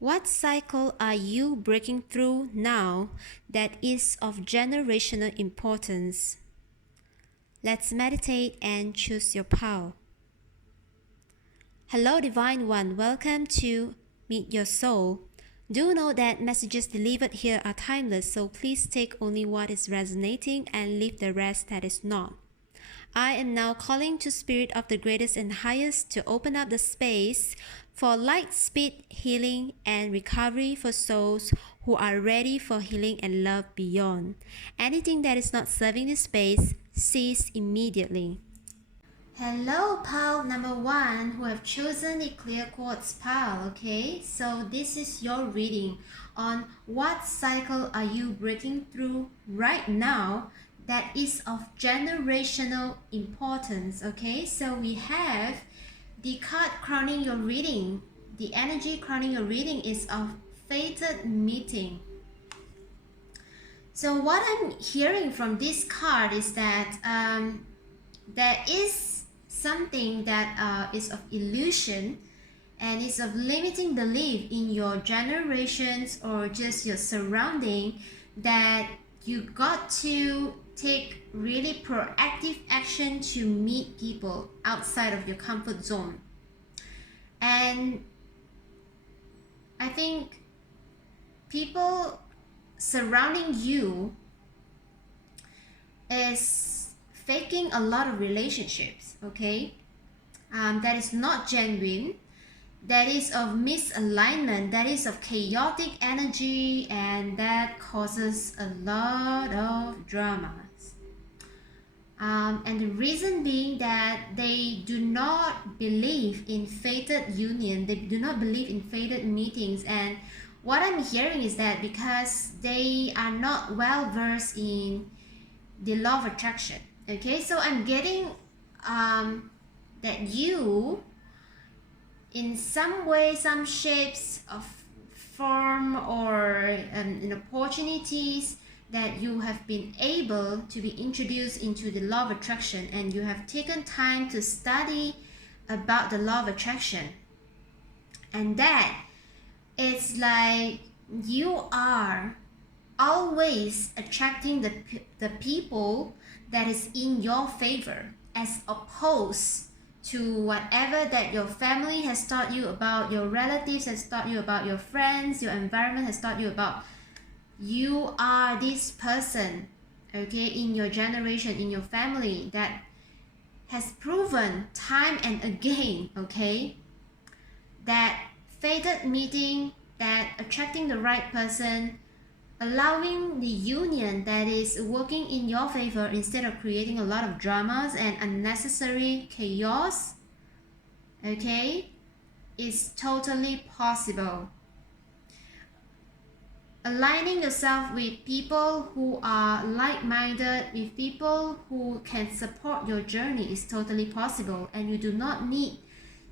What cycle are you breaking through now that is of generational importance? Let's meditate and choose your power. Hello, Divine One. Welcome to Meet Your Soul. Do know that messages delivered here are timeless, so please take only what is resonating and leave the rest that is not. I am now calling to Spirit of the Greatest and Highest to open up the space for light speed healing and recovery for souls who are ready for healing and love beyond. Anything that is not serving this space, cease immediately. Hello, pile number 1 who have chosen the clear quartz pile, okay? So this is your reading on what cycle are you breaking through right now that is of generational importance, okay? So we have the card crowning your reading. The energy crowning your reading is of fated meeting. So what I'm hearing from this card is that there is something that is of illusion and is of limiting belief in your generations or just your surrounding, that you got to take really proactive action to meet people outside of your comfort zone. And I think people surrounding you is faking a lot of relationships, okay? That is not genuine, that is of misalignment, that is of chaotic energy, and that causes a lot of dramas. And the reason being that they do not believe in fated union, they do not believe in fated meetings. And what I'm hearing is that because they are not well versed in the law of attraction, okay? So I'm getting that you, in some way, some shapes of form or opportunities, that you have been able to be introduced into the law of attraction, and you have taken time to study about the law of attraction, and that it's like you are always attracting the people that is in your favor, as opposed to whatever that your family has taught you about, your relatives has taught you about, your friends, your environment has taught you about. You are this person, okay, in your generation, in your family, that has proven time and again, okay, that fated meeting, that attracting the right person, allowing the union that is working in your favor instead of creating a lot of dramas and unnecessary chaos, okay, is totally possible. Aligning yourself with people who are like-minded, with people who can support your journey, is totally possible, and you do not need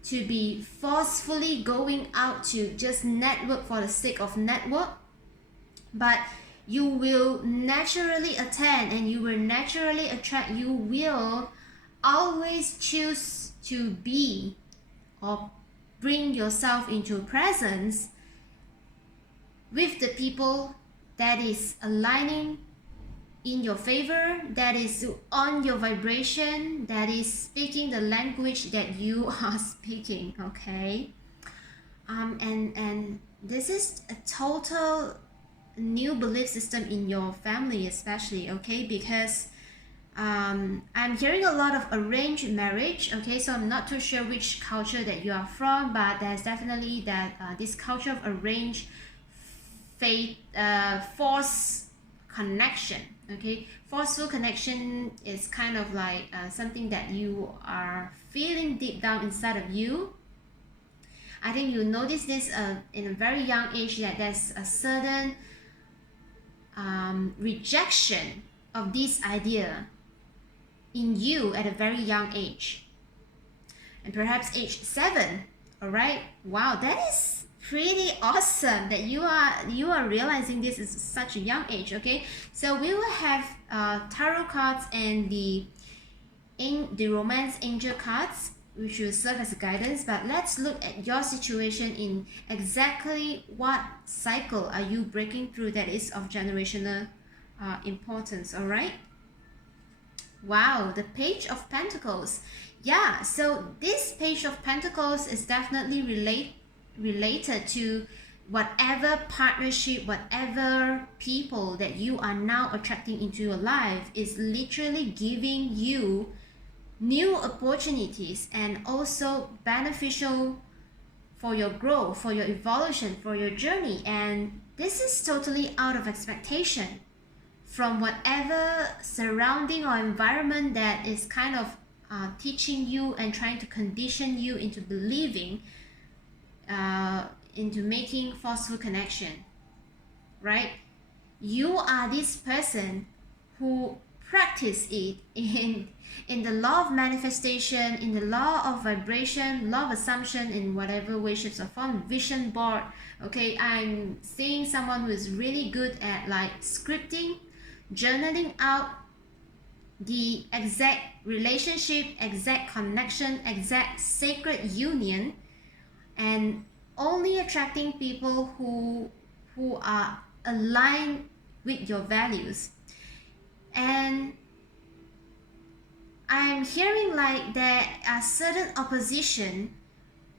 to be forcefully going out to just network for the sake of network, but you will naturally attend and you will naturally attract. You will always choose to be or bring yourself into presence with the people that is aligning in your favor, that is on your vibration, that is speaking the language that you are speaking, okay? And this is a total new belief system in your family especially, okay? Because I'm hearing a lot of arranged marriage, okay? So I'm not too sure which culture that you are from, but there's definitely that this culture of arranged force connection, okay? Forceful connection is kind of like something that you are feeling deep down inside of you. I think you notice this in a very young age, that there's a certain rejection of this idea in you at a very young age, and perhaps age 7. All right, wow, that is pretty awesome that you are realizing this is such a young age, okay? So we will have tarot cards and the romance angel cards. which will serve as a guidance, but let's look at your situation in exactly what cycle are you breaking through that is of generational importance. All right. Wow, the Page of Pentacles. Yeah, so this Page of Pentacles is definitely related to whatever partnership, whatever people that you are now attracting into your life is literally giving you new opportunities and also beneficial for your growth, for your evolution, for your journey. And this is totally out of expectation from whatever surrounding or environment that is kind of teaching you and trying to condition you into believing, into making forceful connection, right? You are this person who practice it in the law of manifestation, in the law of vibration, law of assumption, in whatever way, shapes or form, vision board. Okay, I'm seeing someone who is really good at like scripting, journaling out the exact relationship, exact connection, exact sacred union, and only attracting people who are aligned with your values. And I'm hearing like there are certain opposition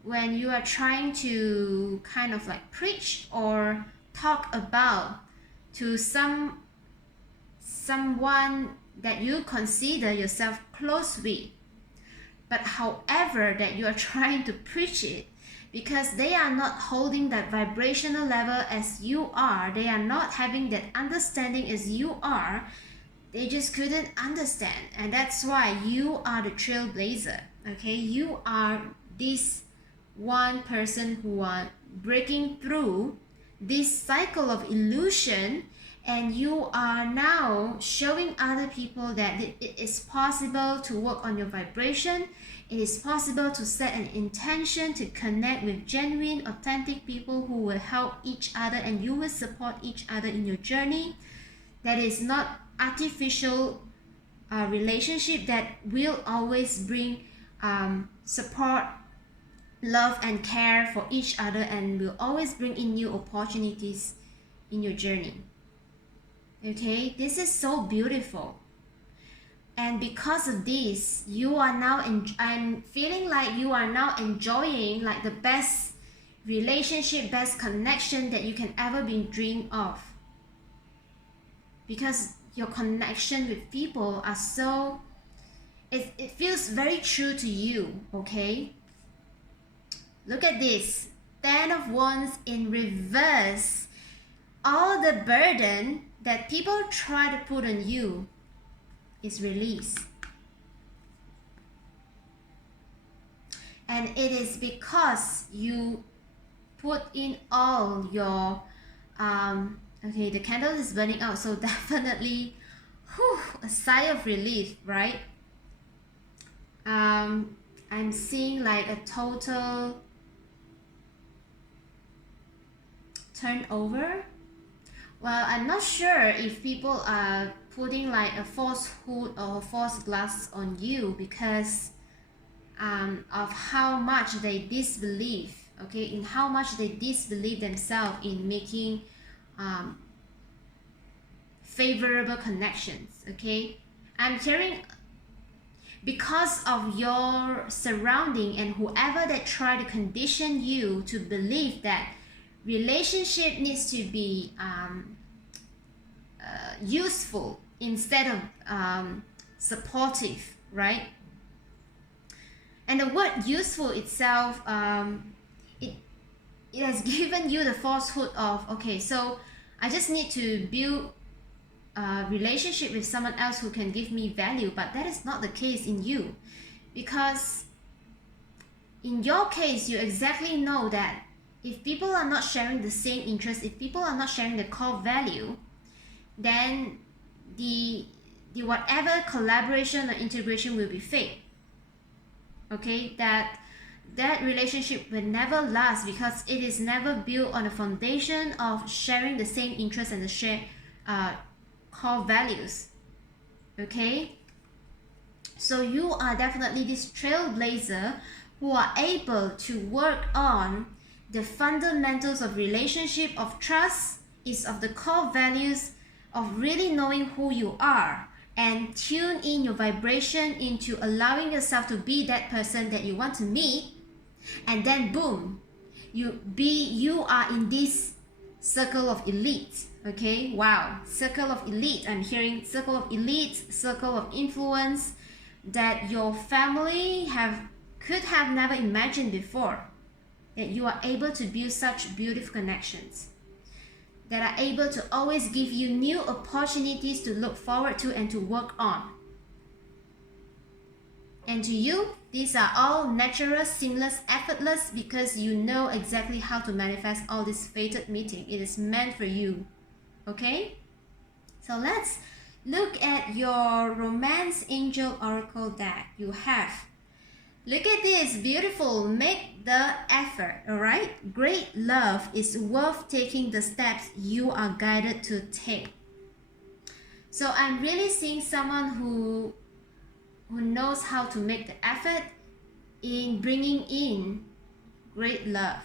when you are trying to kind of like preach or talk about to someone that you consider yourself close with, but however that you are trying to preach it, because they are not holding that vibrational level as you are, they are not having that understanding as you are, they just couldn't understand. And that's why you are the trailblazer. Okay, you are this one person who are breaking through this cycle of illusion, and you are now showing other people that it is possible to work on your vibration. It is possible to set an intention to connect with genuine, authentic people who will help each other, and you will support each other in your journey. That is not artificial relationship that will always bring support, love and care for each other, and will always bring in new opportunities in your journey. Okay, this is so beautiful. And because of this, you are now I'm feeling like you are now enjoying like the best relationship, best connection that you can ever be dreamed of, because your connection with people are so, it feels very true to you. Okay, look at this, 10 of Wands in reverse. All the burden that people try to put on you is released, and it is because you put in all your okay, the candle is burning out, so definitely a sigh of relief, right? I'm seeing like a total turnover. Well, I'm not sure if people are putting like a falsehood or false glass on you because of how much they disbelieve, okay, in how much they disbelieve themselves in making favorable connections. Okay, I'm hearing because of your surrounding and whoever that try to condition you to believe that relationship needs to be useful instead of supportive, right? And the word useful itself, it has given you the falsehood of, okay, so I just need to build a relationship with someone else who can give me value. But that is not the case in you, because in your case you exactly know that if people are not sharing the same interest, if people are not sharing the core value, then the whatever collaboration or integration will be fake. Okay, that relationship will never last because it is never built on a foundation of sharing the same interests and the share core values. Okay, So you are definitely this trailblazer who are able to work on the fundamentals of relationship, of trust, is of the core values of really knowing who you are, and tune in your vibration into allowing yourself to be that person that you want to meet. And then boom, you are in this circle of elite. Okay, wow, circle of elite. I'm hearing circle of elite, circle of influence that your family could have never imagined before, that you are able to build such beautiful connections that are able to always give you new opportunities to look forward to and to work on. And to you, these are all natural, seamless, effortless, because you know exactly how to manifest all this fated meeting. It is meant for you. Okay? So let's look at your Romance Angel Oracle deck you have. Look at this, beautiful. Make the effort, all right? Great love is worth taking the steps you are guided to take. So I'm really seeing someone who knows how to make the effort in bringing in great love.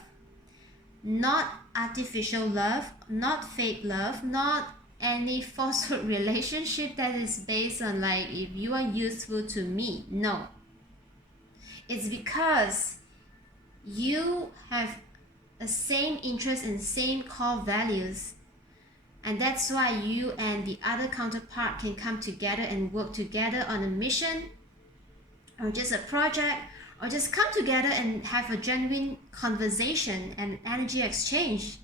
Not artificial love, not fake love, not any falsehood relationship that is based on like, if you are useful to me. No. It's because you have the same interest and same core values, and that's why you and the other counterpart can come together and work together on a mission or just a project, or just come together and have a genuine conversation and energy exchange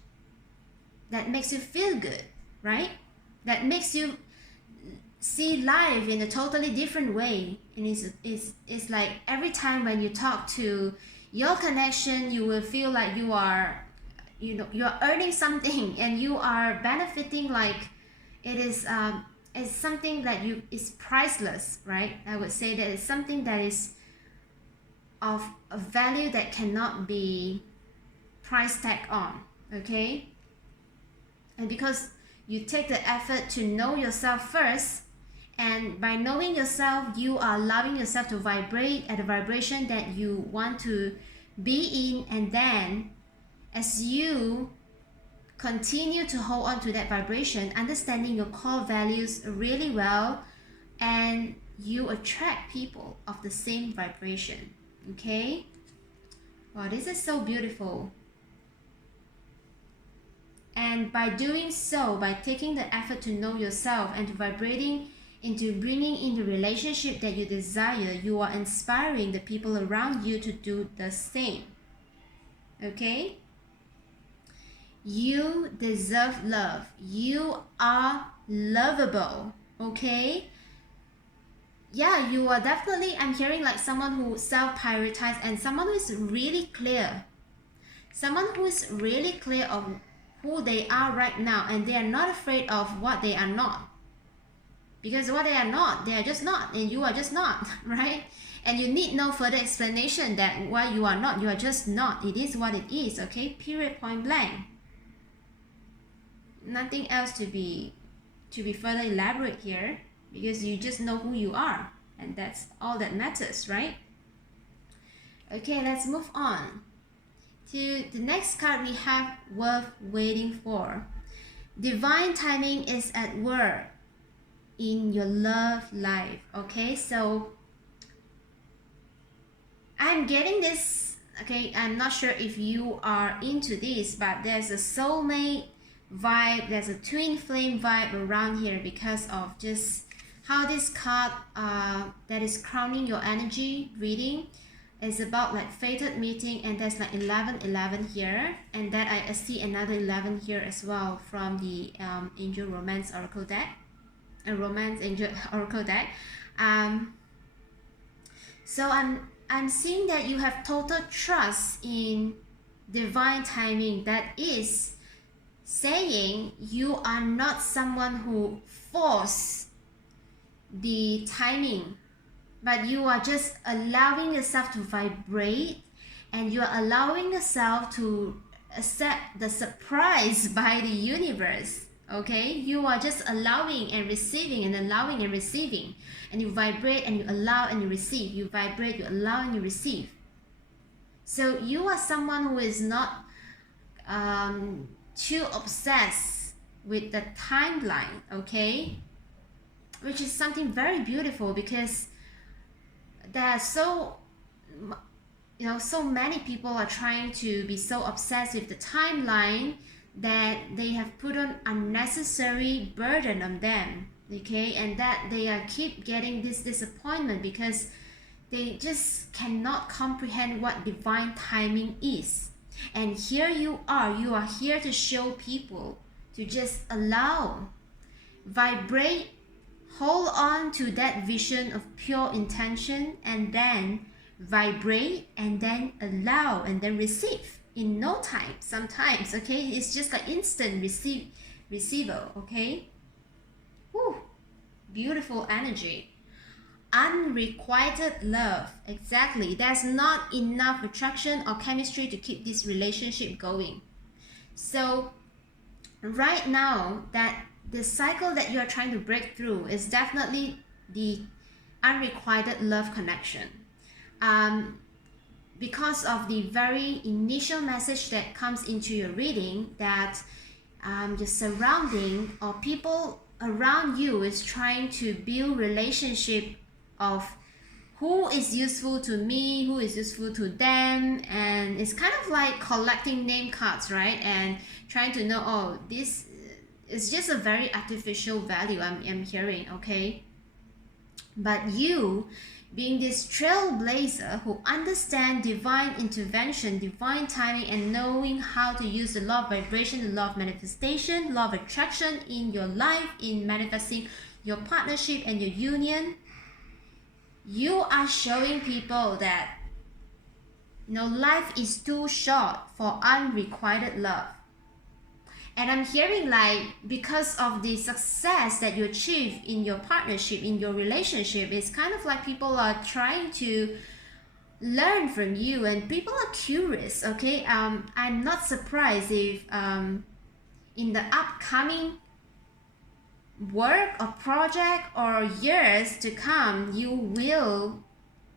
that makes you feel good, right? That makes you see life in a totally different way. And it's like every time when you talk to your connection, you will feel like you are, you're earning something and you are benefiting. Like it's something that is priceless, right? I would say that it's something that is of a value that cannot be price tag on. Okay? And because you take the effort to know yourself first, and by knowing yourself, you are allowing yourself to vibrate at a vibration that you want to be in. And then as you continue to hold on to that vibration, understanding your core values really well, and you attract people of the same vibration. Okay? Wow, this is so beautiful. And by doing so, by taking the effort to know yourself and to vibrating into bringing in the relationship that you desire, you are inspiring the people around you to do the same. Okay? You deserve love. You are lovable. Okay? Yeah, you are definitely, I'm hearing like someone who self-prioritizes, and someone who is really clear. Someone who is really clear of who they are right now, and they are not afraid of what they are not. Because what they are not, they are just not, and you are just not, right? And you need no further explanation that why you are not. You are just not. It is what it is, okay? Period, point blank. Nothing else to be further elaborate here, because you just know who you are, and that's all that matters, right? Okay, let's move on to the next card. We have Worth Waiting For. Divine timing is at work in your love life. Okay, so I'm getting this. Okay, I'm not sure if you are into this, but there's a soulmate vibe, there's a twin flame vibe around here, because of just how this card that is crowning your energy reading is about like fated meeting. And there's like 11 here, and that I see another 11 here as well from the Angel Romance Oracle deck, a Romance Angel Oracle deck. So I'm seeing that you have total trust in divine timing. That is saying you are not someone who force the timing, but you are just allowing yourself to vibrate, and you are allowing yourself to accept the surprise by the universe. Okay, you are just allowing and receiving and allowing and receiving, and you vibrate and you allow and you receive, you vibrate, you allow and you receive. So you are someone who is not too obsessed with the timeline, okay, which is something very beautiful, because there are so so many people are trying to be so obsessed with the timeline that they have put on unnecessary burden on them, okay, and that they are keep getting this disappointment because they just cannot comprehend what divine timing is. And here you are here to show people to just allow, vibrate, hold on to that vision of pure intention, and then vibrate and then allow and then receive in no time sometimes, okay. It's just like instant receiver, okay. Whew. Beautiful energy. Unrequited love, exactly. There's not enough attraction or chemistry to keep this relationship going. So right now, that the cycle that you're trying to break through is definitely the unrequited love connection, because of the very initial message that comes into your reading, that the surrounding or people around you is trying to build relationship of who is useful to me, who is useful to them, and it's kind of like collecting name cards, right? And trying to know, oh, this is just a very artificial value I'm hearing, okay. But you, being this trailblazer who understand divine intervention, divine timing, and knowing how to use the law of vibration, the law of manifestation, law of attraction in your life, in manifesting your partnership and your union, you are showing people that life is too short for unrequited love. And I'm hearing like, because of the success that you achieve in your partnership, in your relationship, it's kind of like people are trying to learn from you and people are curious, okay. I'm not surprised if in the upcoming work or project or years to come, you will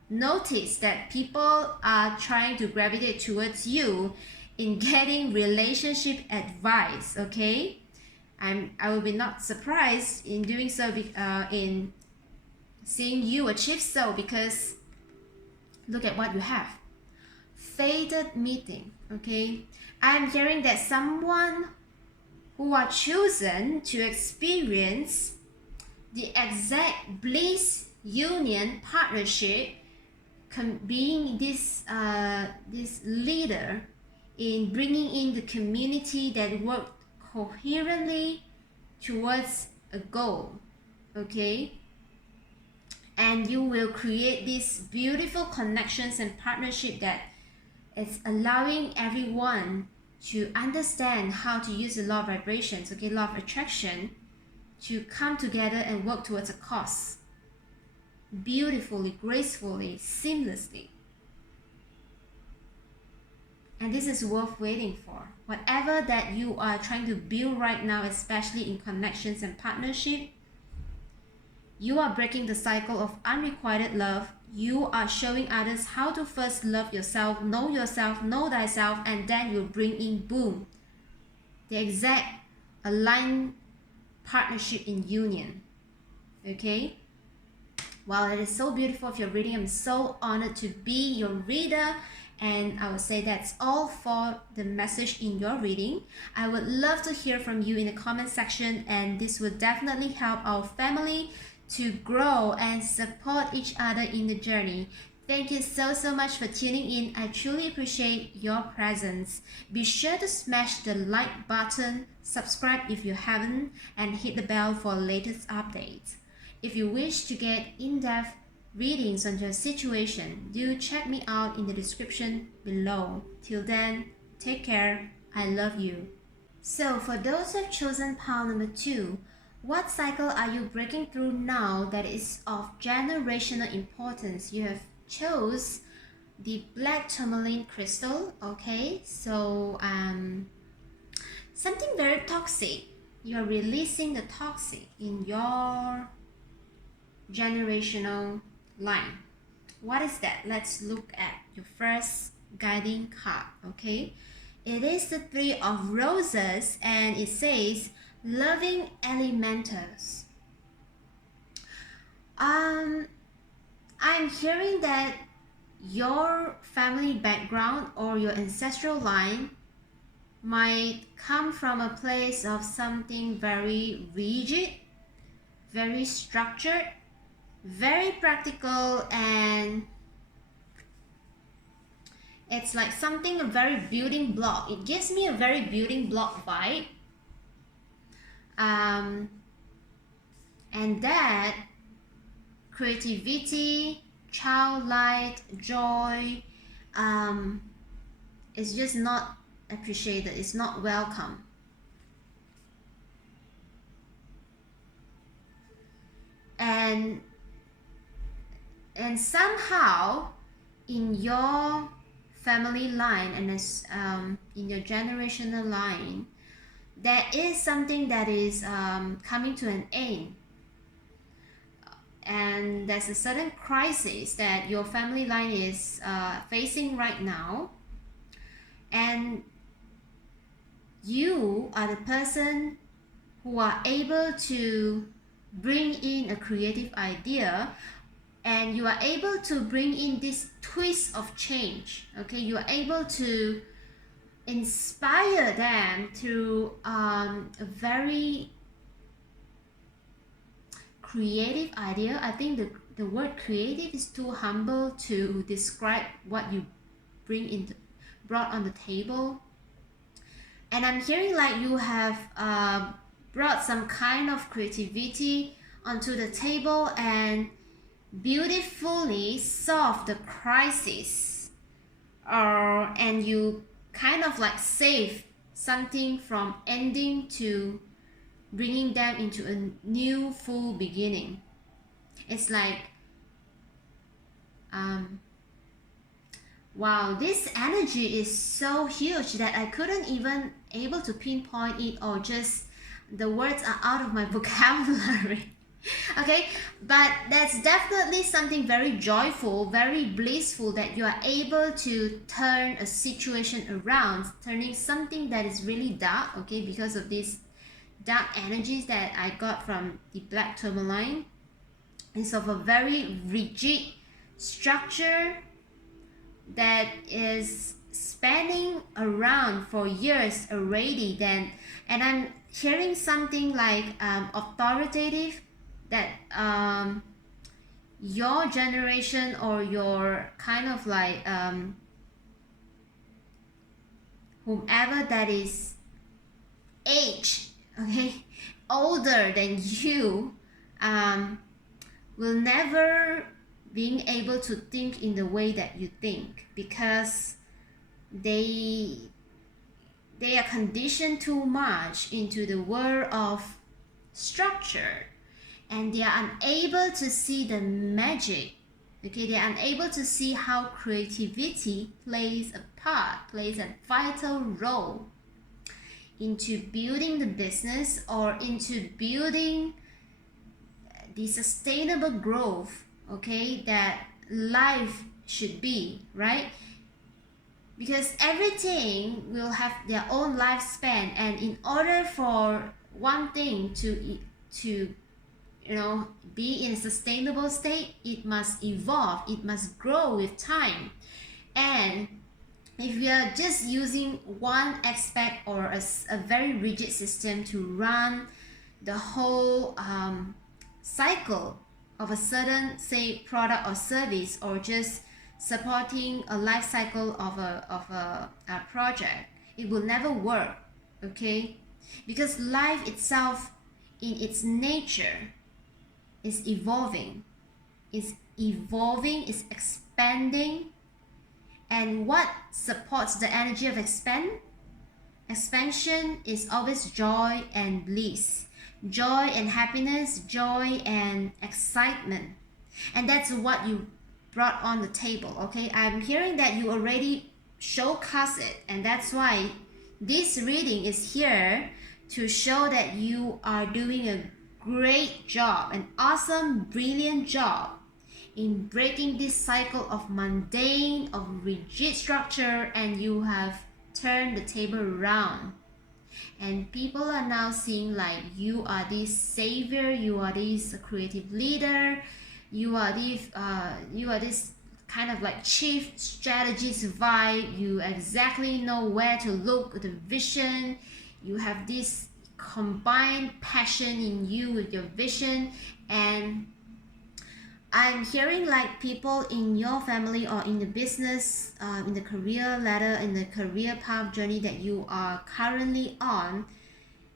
notice that people are trying to gravitate towards you in getting relationship advice, okay. I will be not surprised in doing so, in seeing you achieve so, because look at what you have. Fated meeting, okay. I'm hearing that someone who are chosen to experience the exact bliss union partnership, being this leader in bringing in the community that work coherently towards a goal, okay. And you will create these beautiful connections and partnership that is allowing everyone to understand how to use the law of vibrations, okay, law of attraction, to come together and work towards a cause beautifully, gracefully, seamlessly. And this is worth waiting for. Whatever that you are trying to build right now, especially in connections and partnership, you are breaking the cycle of unrequited love. You are showing others how to first love yourself, know thyself, and then you bring in, boom, the exact aligned partnership in union, okay. Wow, it is so beautiful of your reading. I'm so honored to be your reader, and I would say that's all for the message in your reading. I would love to hear from you in the comment section, and this will definitely help our family to grow and support each other in the journey. Thank you so much for tuning in. I truly appreciate your presence. Be sure to smash the like button, subscribe if you haven't, and hit the bell for latest updates. If you wish to get in-depth readings on your situation, do check me out in the description below. Till then, take care. I love you. So for those who have chosen pile number 2, what cycle are you breaking through now that is of generational importance? You have chose the black tourmaline crystal, okay. So something very toxic, you're releasing the toxic in your generational line. What is that? Let's look at your first guiding card, okay? It is the Three of Roses, and it says loving elementals. I'm hearing that your family background or your ancestral line might come from a place of something very rigid, very structured, very practical, and it's like something a very building block. It gives me a very building block vibe. And that creativity, childlike joy is just not appreciated. It's not welcome. And somehow in your family line and as in your generational line, there is something that is coming to an end, and there's a certain crisis that your family line is facing right now, and you are the person who are able to bring in a creative idea, and you are able to bring in this twist of change. Okay, you are able to inspire them through a very creative idea. I think the word creative is too humble to describe what you brought on the table. And I'm hearing like you have brought some kind of creativity onto the table and beautifully solved the crisis, and you kind of like save something from ending to bringing them into a new full beginning. It's like wow, this energy is so huge that I couldn't even able to pinpoint it, or just the words are out of my vocabulary. Okay, but that's definitely something very joyful, very blissful, that you are able to turn a situation around, turning something that is really dark, okay, because of these dark energies that I got from the black tourmaline. It's of a very rigid structure that is spanning around for years already. Then, and I'm hearing something like authoritative, that your generation or your kind of like whomever that is age, okay, older than you, will never being able to think in the way that you think, because they are conditioned too much into the world of structure, and they are unable to see the magic. Okay, they are unable to see how creativity plays a part, plays a vital role into building the business or into building the sustainable growth, okay, that life should be, right? Because everything will have their own lifespan, and in order for one thing to be in a sustainable state, it must evolve, it must grow with time. And if we are just using one aspect or a very rigid system to run the whole cycle of a certain, say, product or service, or just supporting a life cycle of a project, it will never work, okay? Because life itself in its nature is evolving, is expanding. And what supports the energy of expansion is always joy and bliss, joy and happiness, joy and excitement. And that's what you brought on the table, okay? I'm hearing that you already showcase it, and that's why this reading is here to show that you are doing a great job, an awesome, brilliant job in breaking this cycle of mundane, of rigid structure, and you have turned the table around. And people are now seeing like you are this savior, you are this creative leader, you are this kind of like chief strategist vibe. You exactly know where to look, the vision. You have this combined passion in you with your vision. And I'm hearing like people in your family or in the business, in the career ladder, in the career path journey that you are currently on,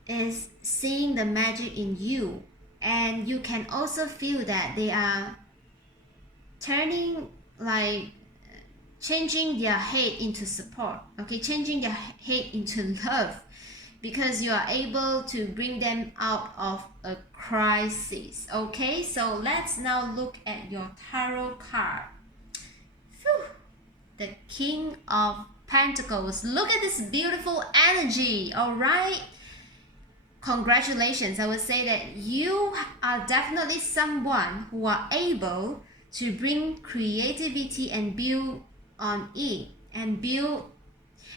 is seeing the magic in you. And you can also feel that they are turning like changing their hate into support, okay, changing their hate into love, because you are able to bring them out of a crisis. Okay, so let's now look at your tarot card. Phew. The King of Pentacles. Look at this beautiful energy. All right, congratulations. I would say that you are definitely someone who are able to bring creativity and build on it, and build.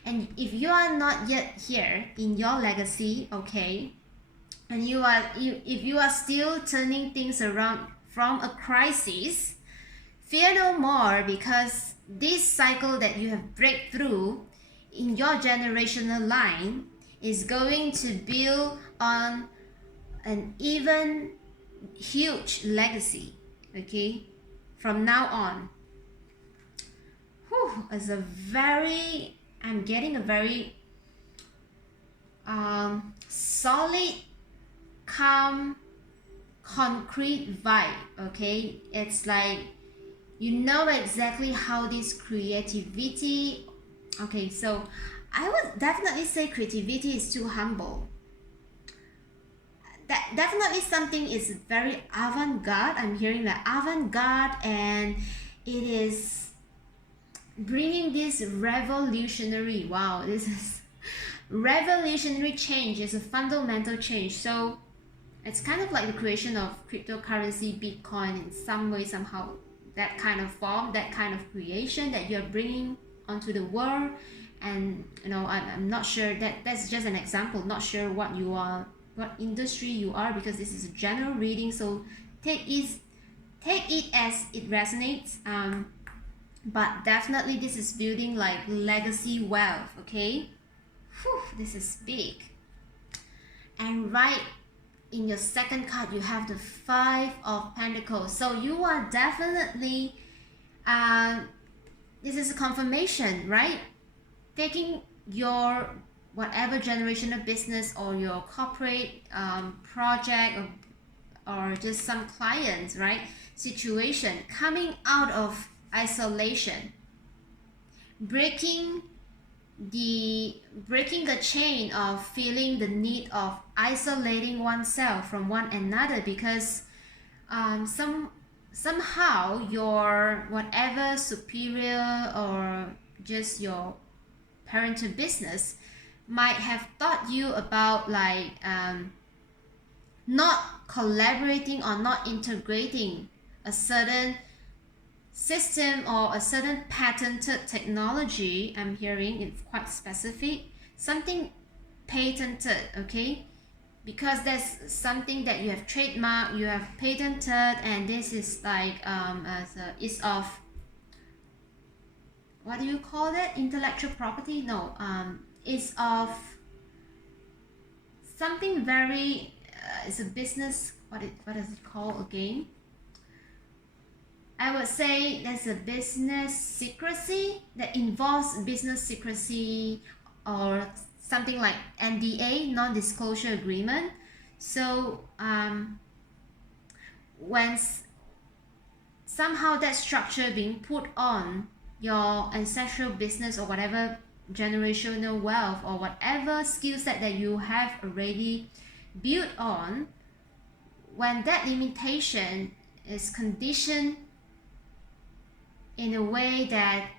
And if you are not yet here in your legacy, okay, and if you are still turning things around from a crisis, fear no more, because this cycle that you have break through in your generational line is going to build on an even huge legacy, okay, from now on. Whew, I'm getting a very solid, calm, concrete vibe, okay? It's like you know exactly how this creativity, okay, so I would definitely say creativity is too humble. That definitely something is very avant-garde. I'm hearing like avant-garde, and it is bringing this revolutionary, wow, this is revolutionary change. Is a fundamental change. So it's kind of like the creation of cryptocurrency, Bitcoin, in some way, somehow, that kind of form, that kind of creation that you're bringing onto the world. And I'm not sure, that's just an example, not sure what you are, what industry you are, because this is a general reading, so take it as it resonates. But definitely this is building like legacy wealth, okay. Whew, this is big. And right in your second card you have the Five of Pentacles. So you are definitely this is a confirmation, right? Taking your whatever generational business or your corporate project, or just some clients, right, situation, coming out of isolation, breaking the chain of feeling the need of isolating oneself from one another, because somehow your whatever superior or just your parental business might have taught you about like not collaborating or not integrating a certain system or a certain patented technology. I'm hearing it's quite specific, something patented, okay, because that's something that you have trademarked, you have patented, and this is like it's of, what do you call that, intellectual property? No, it's of something very it's a business, what is it called again? I would say there's a business secrecy that involves business secrecy, or something like NDA, non-disclosure agreement. So when somehow that structure being put on your ancestral business or whatever generational wealth or whatever skill set that you have already built on, when that limitation is conditioned in a way that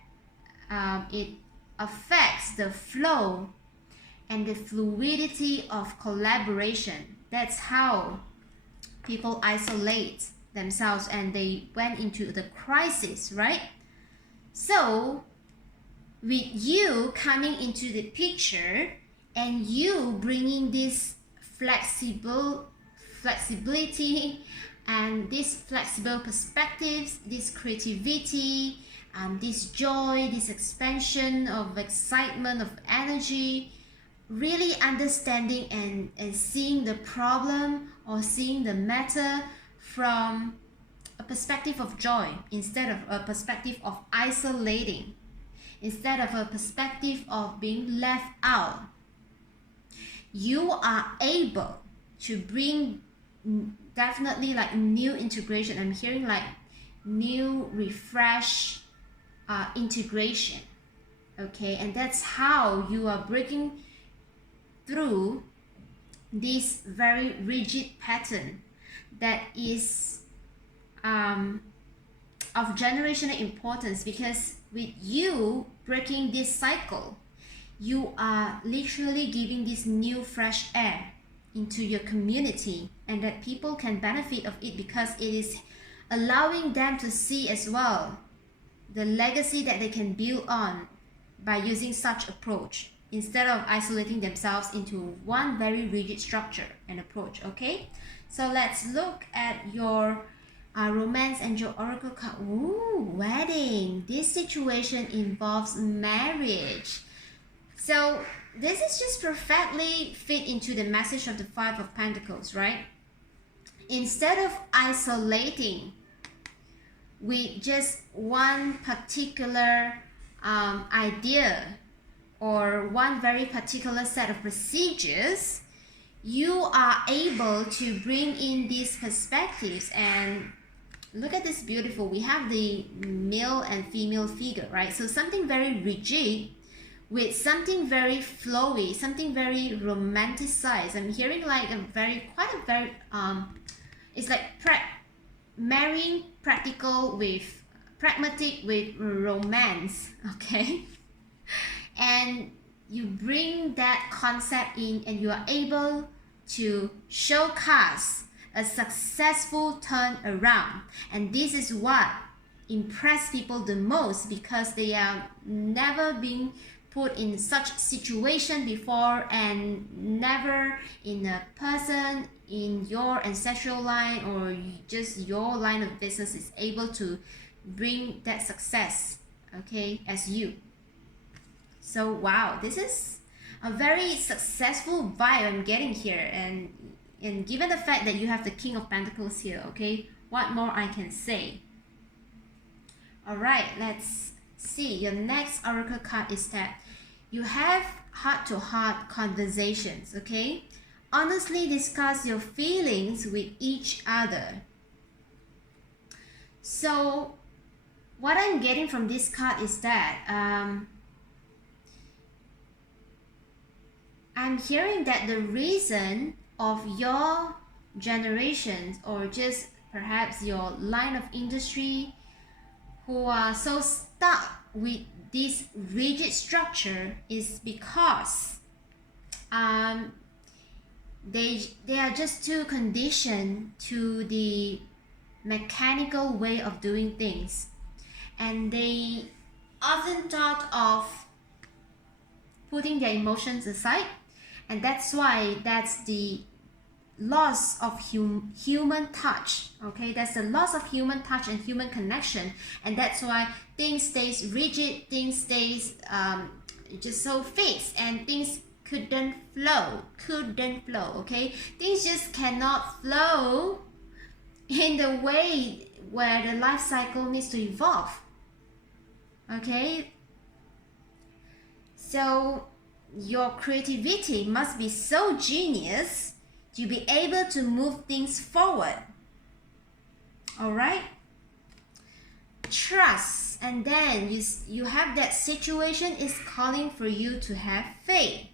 it affects the flow and the fluidity of collaboration. That's how people isolate themselves and they went into the crisis, right? So with you coming into the picture and you bringing this flexibility and these flexible perspectives, this creativity, this joy, this expansion of excitement, of energy, really understanding and seeing the problem or seeing the matter from a perspective of joy instead of a perspective of isolating, instead of a perspective of being left out. You are able to bring definitely like new integration. I'm hearing like new refresh integration, okay? And that's how you are breaking through this very rigid pattern that is of generational importance, because with you breaking this cycle, you are literally giving this new fresh air into your community, and that people can benefit of it because it is allowing them to see as well the legacy that they can build on by using such approach instead of isolating themselves into one very rigid structure and approach. Okay, so let's look at your romance and your oracle card. Ooh, wedding. This situation involves marriage. So this is just perfectly fit into the message of the Five of Pentacles, right? Instead of isolating with just one particular idea or one very particular set of procedures, you are able to bring in these perspectives. And look at this beautiful, we have the male and female figure, right? So something very rigid with something very flowy, something very romanticized. I'm hearing like it's like marrying pragmatic with romance, okay? And you bring that concept in and you are able to showcase a successful turn around. And this is what impress people the most, because they are never been put in such situation before, and never in a person in your ancestral line or just your line of business is able to bring that success, okay, as you. So wow, this is a very successful vibe I'm getting here, and given the fact that you have the King of Pentacles here, okay, what more I can say? All right, let's see. Your next oracle card is that you have heart-to-heart conversations, okay? Honestly discuss your feelings with each other. So what I'm getting from this card is that I'm hearing that the reason of your generations, or just perhaps your line of industry, who are so stuck with this rigid structure, is because they are just too conditioned to the mechanical way of doing things, and they often thought of putting their emotions aside, and that's why that's the loss of human touch, okay? That's the loss of human touch and human connection, and that's why things stays rigid, things stays just so fixed, and things couldn't flow, okay? Things just cannot flow in the way where the life cycle needs to evolve, okay? So your creativity must be so genius to be able to move things forward. All right, trust, and then you have that situation is calling for you to have faith.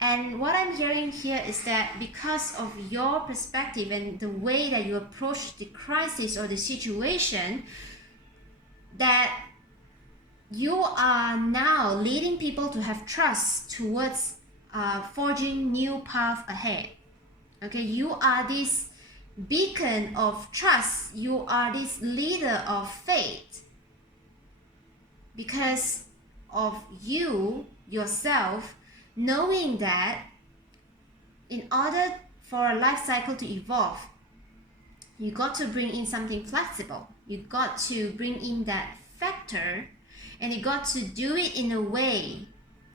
And what I'm hearing here is that because of your perspective and the way that you approach the crisis or the situation, that you are now leading people to have trust towards forging new path ahead. Okay, you are this beacon of trust. You are this leader of faith because of you yourself knowing that in order for a life cycle to evolve, you got to bring in something flexible. You got to bring in that factor, and you got to do it in a way,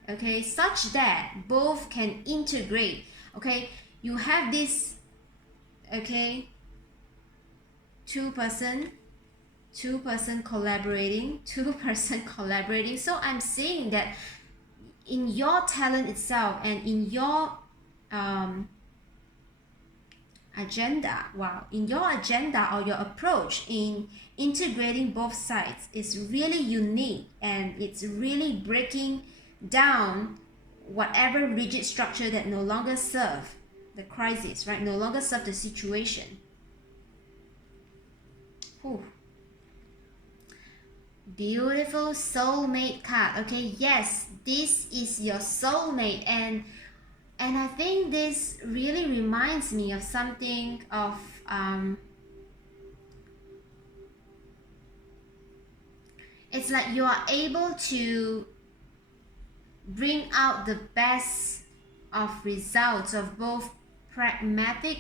okay, such that both can integrate. Okay, you have this, okay, two-person collaborating, two-person collaborating. So I'm saying that in your talent itself and in your agenda, wow, in your agenda or your approach in integrating both sides is really unique, and it's really breaking down whatever rigid structure that no longer serve the crisis, right? No longer serve the situation. Whew. Beautiful soulmate card. Okay, yes, this is your soulmate, and I think this really reminds me of something of it's like you are able to bring out the best of results of both pragmatic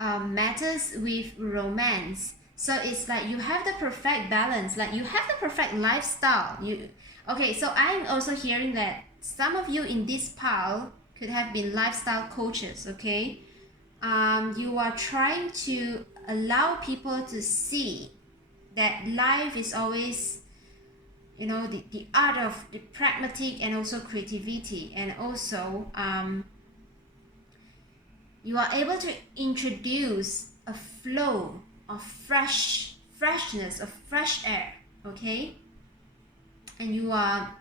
matters with romance. So it's like you have the perfect balance, like you have the perfect lifestyle. Okay, so I'm also hearing that some of you in this pile could have been lifestyle coaches. Okay, you are trying to allow people to see that life is always, you know, the art of the pragmatic and also creativity, and also you are able to introduce a flow of freshness, of fresh air. Okay, and you are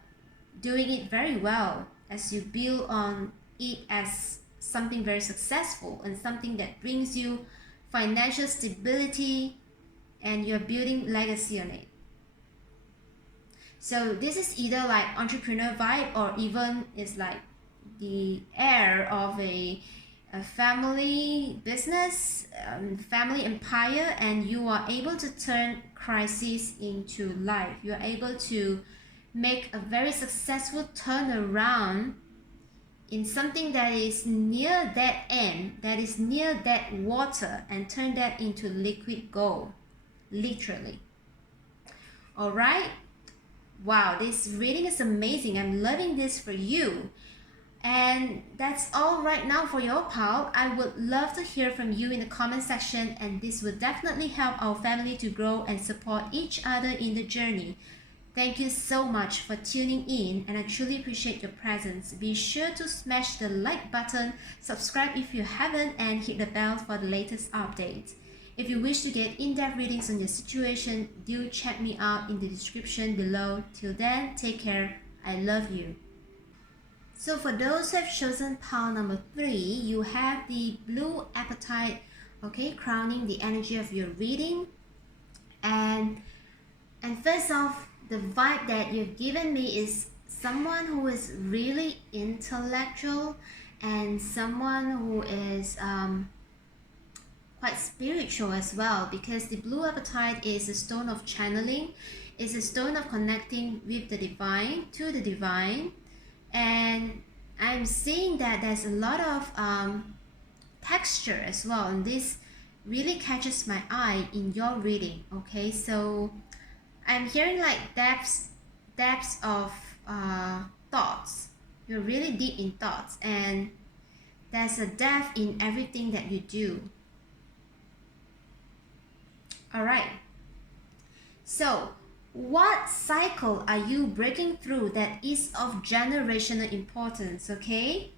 doing it very well as you build on it as something very successful and something that brings you financial stability, and you're building legacy on it. So this is either like entrepreneur vibe, or even it's like the air of a family business, family empire, and you are able to turn crisis into life. You are able to make a very successful turnaround in something that is near that end, that is near that water, and turn that into liquid gold, literally. All right. Wow, this reading is amazing. I'm loving this for you. And that's all right now for your pal. I would love to hear from you in the comment section, and this will definitely help our family to grow and support each other in the journey. Thank you so much for tuning in, and I truly appreciate your presence. Be sure to smash the like button, subscribe if you haven't, and hit the bell for the latest updates. If you wish to get in-depth readings on your situation, do check me out in the description below. Till then, take care. I love you. So for those who have chosen pile number 3, you have the blue appetite, okay, crowning the energy of your reading. And first off, the vibe that you've given me is someone who is really intellectual, and someone who is quite spiritual as well, because the blue appetite is a stone of channeling, is a stone of connecting with the divine, to the divine. And I'm seeing that there's a lot of texture as well, and this really catches my eye in your reading. Okay, so I'm hearing like depths of thoughts. You're really deep in thoughts, and there's a depth in everything that you do. All right, so what cycle are you breaking through that is of generational importance? Okay,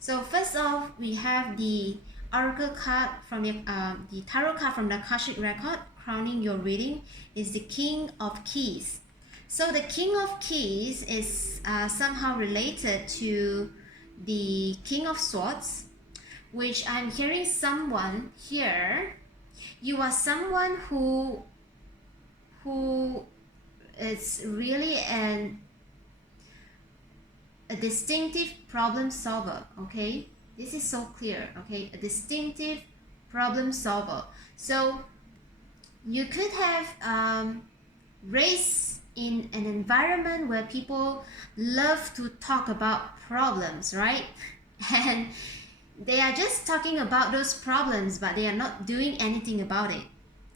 so first off, we have the oracle card from the tarot card from the Akashic record crowning your reading is the King of Keys. So the King of Keys is somehow related to the King of Swords, which I'm hearing someone here. You are someone who is really an a distinctive problem solver. Okay, this is so clear. Okay, a distinctive problem solver. So you could have raised in an environment where people love to talk about problems, right? And they are just talking about those problems, but they are not doing anything about it.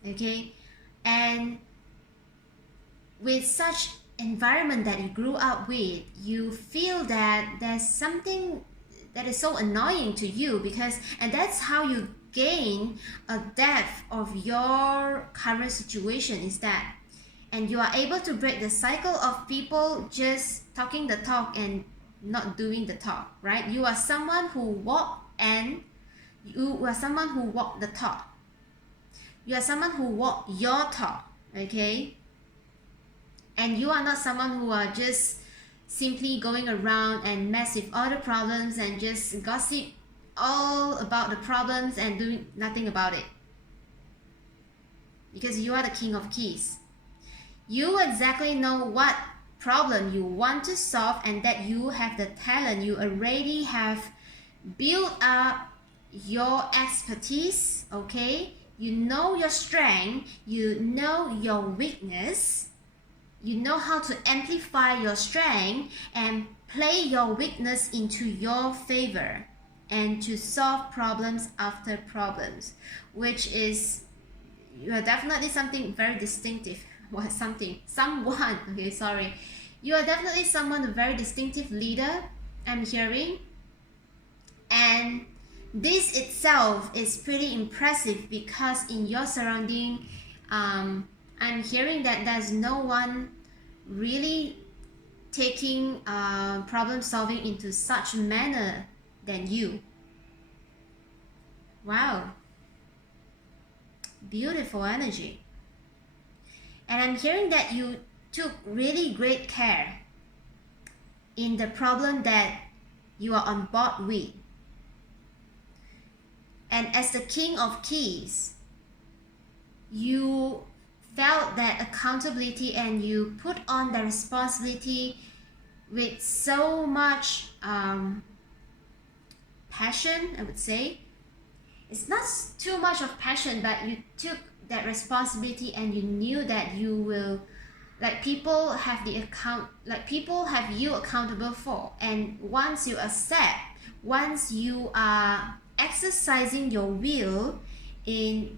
Okay, and with such environment that you grew up with, you feel that there's something that is so annoying to you, because and that's how you gain a depth of your current situation, is that, and you are able to break the cycle of people just talking the talk and not doing the talk, right? You are someone who walk the talk. You are someone who walk your talk. Okay, and you are not someone who are just simply going around and mess with all the problems and just gossip all about the problems and doing nothing about it, because you are the king of keys. You exactly know what problem you want to solve, and that you have the talent. You already have built up your expertise. Okay, you know your strength, you know your weakness, you know how to amplify your strength and play your weakness into your favor, and to solve problems after problems, which is, you are definitely something very distinctive. What someone okay, sorry, you are definitely someone, a very distinctive leader, I'm hearing. And this itself is pretty impressive, because in your surrounding, I'm hearing that there's no one really taking problem solving into such manner than you. Wow, beautiful energy. And I'm hearing that you took really great care in the problem that you are on board with. And as the king of keys, you felt that accountability, and you put on the responsibility with so much passion, I would say. It's not too much of passion, but you took that responsibility, and you knew that you will, like, people have you accountable for. And once you accept, once you are exercising your will in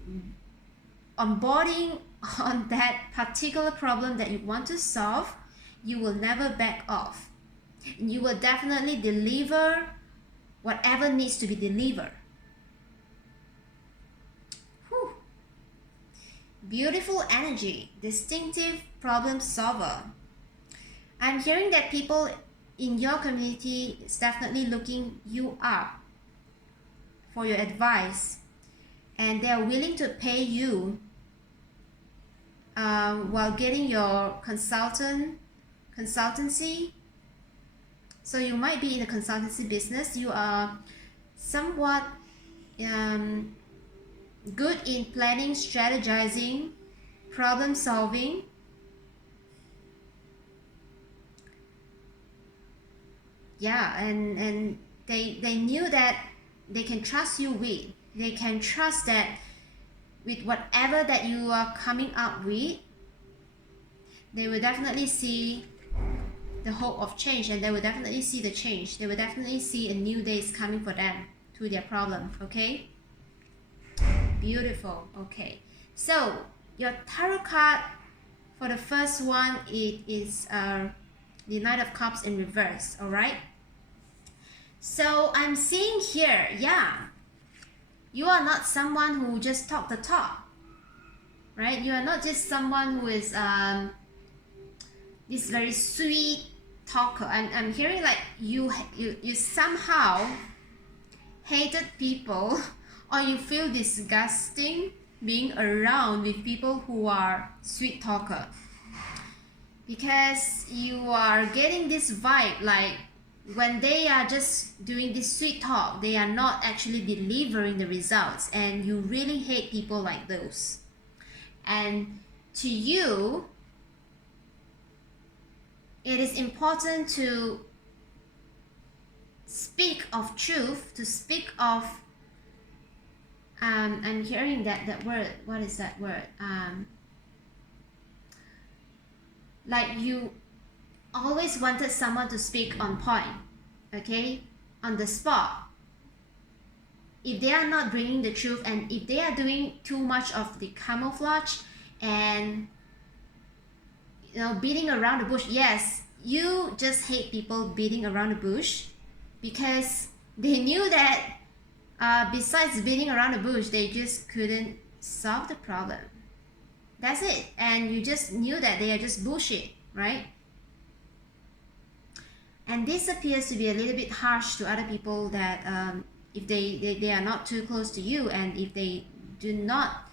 onboarding on that particular problem that you want to solve, you will never back off. You will definitely deliver whatever needs to be delivered. Whew. Beautiful energy, distinctive problem solver. I'm hearing that people in your community is definitely looking you up for your advice, and they are willing to pay you while getting your consultancy. So you might be in the consultancy business. You are somewhat good in planning, strategizing, problem solving. Yeah, and they knew that they can trust you with. They can trust that with whatever that you are coming up with, they will definitely see the hope of change, and they will definitely see the change. They will definitely see a new day is coming for them to their problem. Okay, beautiful. Okay, so your tarot card for the first one, it is the Knight of Cups in reverse. All right, so I'm seeing here, yeah, you are not someone who just talk the talk, right? You are not just someone who is this very sweet talker. I'm hearing like you somehow hated people or you feel disgusting being around with people who are sweet talker, because you are getting this vibe like when they are just doing this sweet talk, they are not actually delivering the results, and you really hate people like those. And to you, it is important to speak of truth, to speak of I'm hearing that word. What is that word? Like you always wanted someone to speak on point, okay, on the spot. If they are not bringing the truth, and if they are doing too much of the camouflage and beating around the bush, yes, you just hate people beating around the bush, because they knew that besides beating around the bush, they just couldn't solve the problem. That's it. And you just knew that they are just bullshit, right? And this appears to be a little bit harsh to other people, that if they are not too close to you, and if they do not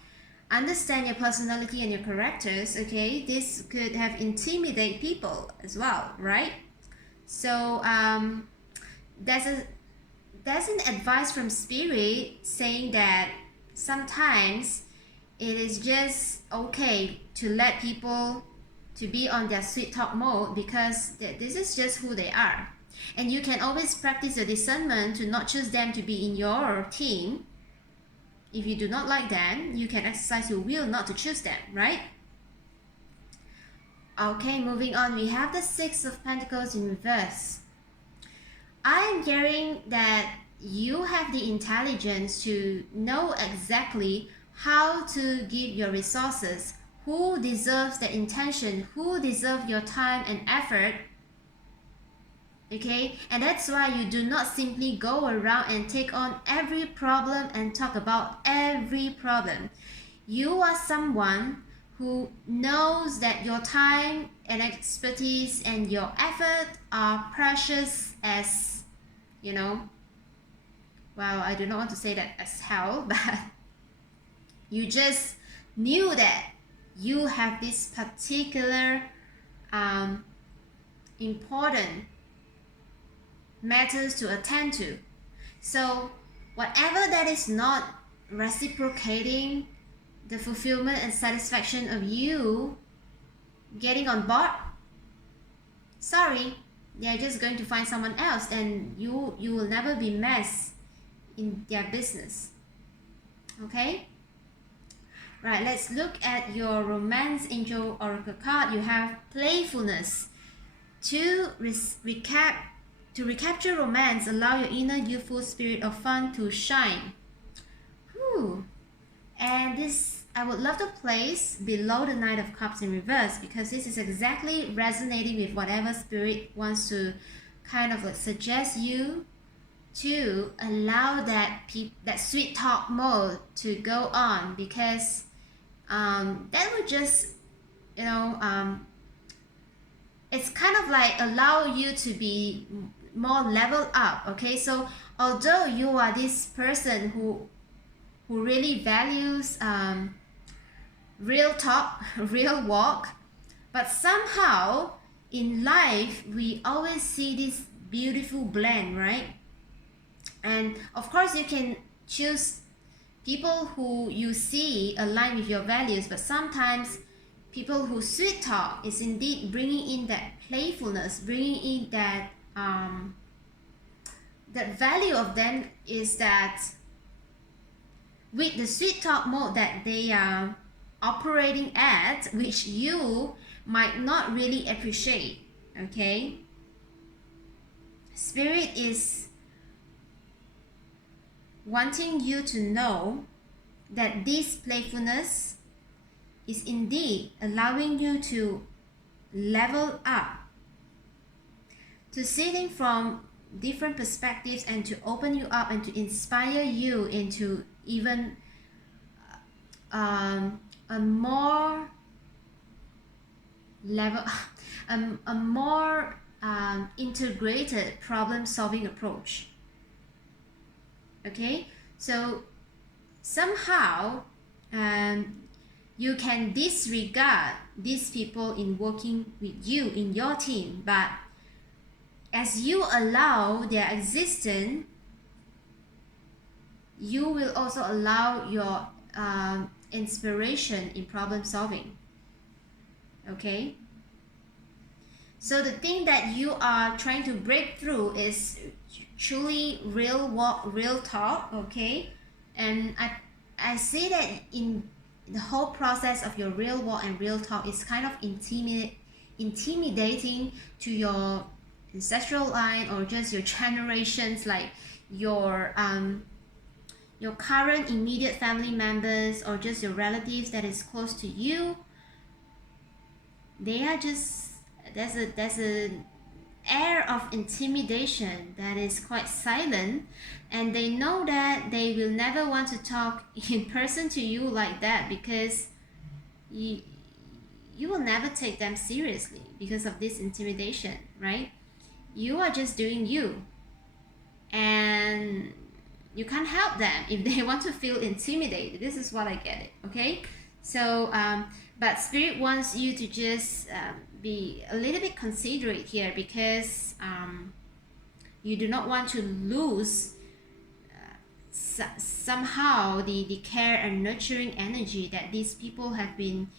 understand your personality and your characters, okay, this could have intimidate people as well, right? So there's an advice from spirit saying that sometimes it is just okay to let people to be on their sweet talk mode, because this is just who they are. And you can always practice your discernment to not choose them to be in your team. If you do not like them, you can exercise your will not to choose them, right? Okay, moving on, we have the Six of Pentacles in reverse. I am hearing that you have the intelligence to know exactly how to give your resources, who deserves the intention, who deserves your time and effort, okay? And that's why you do not simply go around and take on every problem and talk about every problem. You are someone who knows that your time and expertise and your effort are precious as, well, I do not want to say that as hell, but you just knew that you have this particular important matters to attend to. So whatever that is not reciprocating the fulfillment and satisfaction of you getting on board, sorry, they're just going to find someone else, and you will never be mess in their business. Okay? Right, let's look at your Romance Angel Oracle card. You have playfulness. To recapture romance, allow your inner youthful spirit of fun to shine. Whew. And this, I would love to place below the Knight of Cups in reverse, because this is exactly resonating with whatever spirit wants to kind of like suggest you to allow that sweet talk mode to go on, because that would just it's kind of like allow you to be more leveled up. Okay, so although you are this person who really values real talk, real walk, but somehow in life we always see this beautiful blend, right? And of course you can choose people who you see align with your values, but sometimes people who sweet talk is indeed bringing in that playfulness, bringing in that that value of them is that with the sweet talk mode that they are operating at, which you might not really appreciate. Okay, spirit is wanting you to know that this playfulness is indeed allowing you to level up, to see things from different perspectives, and to open you up and to inspire you into even a more level, a more integrated problem-solving approach. Okay, so somehow you can disregard these people in working with you in your team, but as you allow their existence, you will also allow your inspiration in problem solving. Okay, so the thing that you are trying to break through is truly real talk, okay? And I see that in the whole process of your real walk and real talk is kind of intimidating to your ancestral line or just your generations, like your current immediate family members or just your relatives that is close to you. They are just, there's a air of intimidation that is quite silent, and they know that they will never want to talk in person to you like that, because you will never take them seriously because of this intimidation, right? You are just doing you, and you can't help them if they want to feel intimidated. This is what I get it, okay? So but spirit wants you to just be a little bit considerate here, because you do not want to lose somehow the care and nurturing energy that these people have been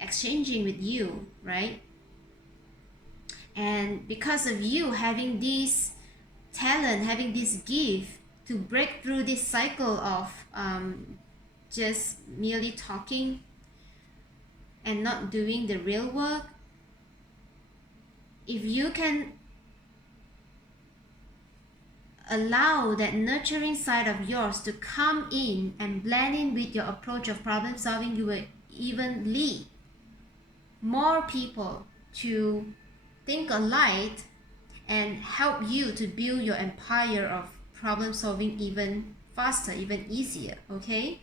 exchanging with you, right? And because of you having this talent, having this gift to break through this cycle of just merely talking and not doing the real work, if you can allow that nurturing side of yours to come in and blend in with your approach of problem solving, you will even lead more people to think alike and help you to build your empire of problem solving even faster, even easier, okay?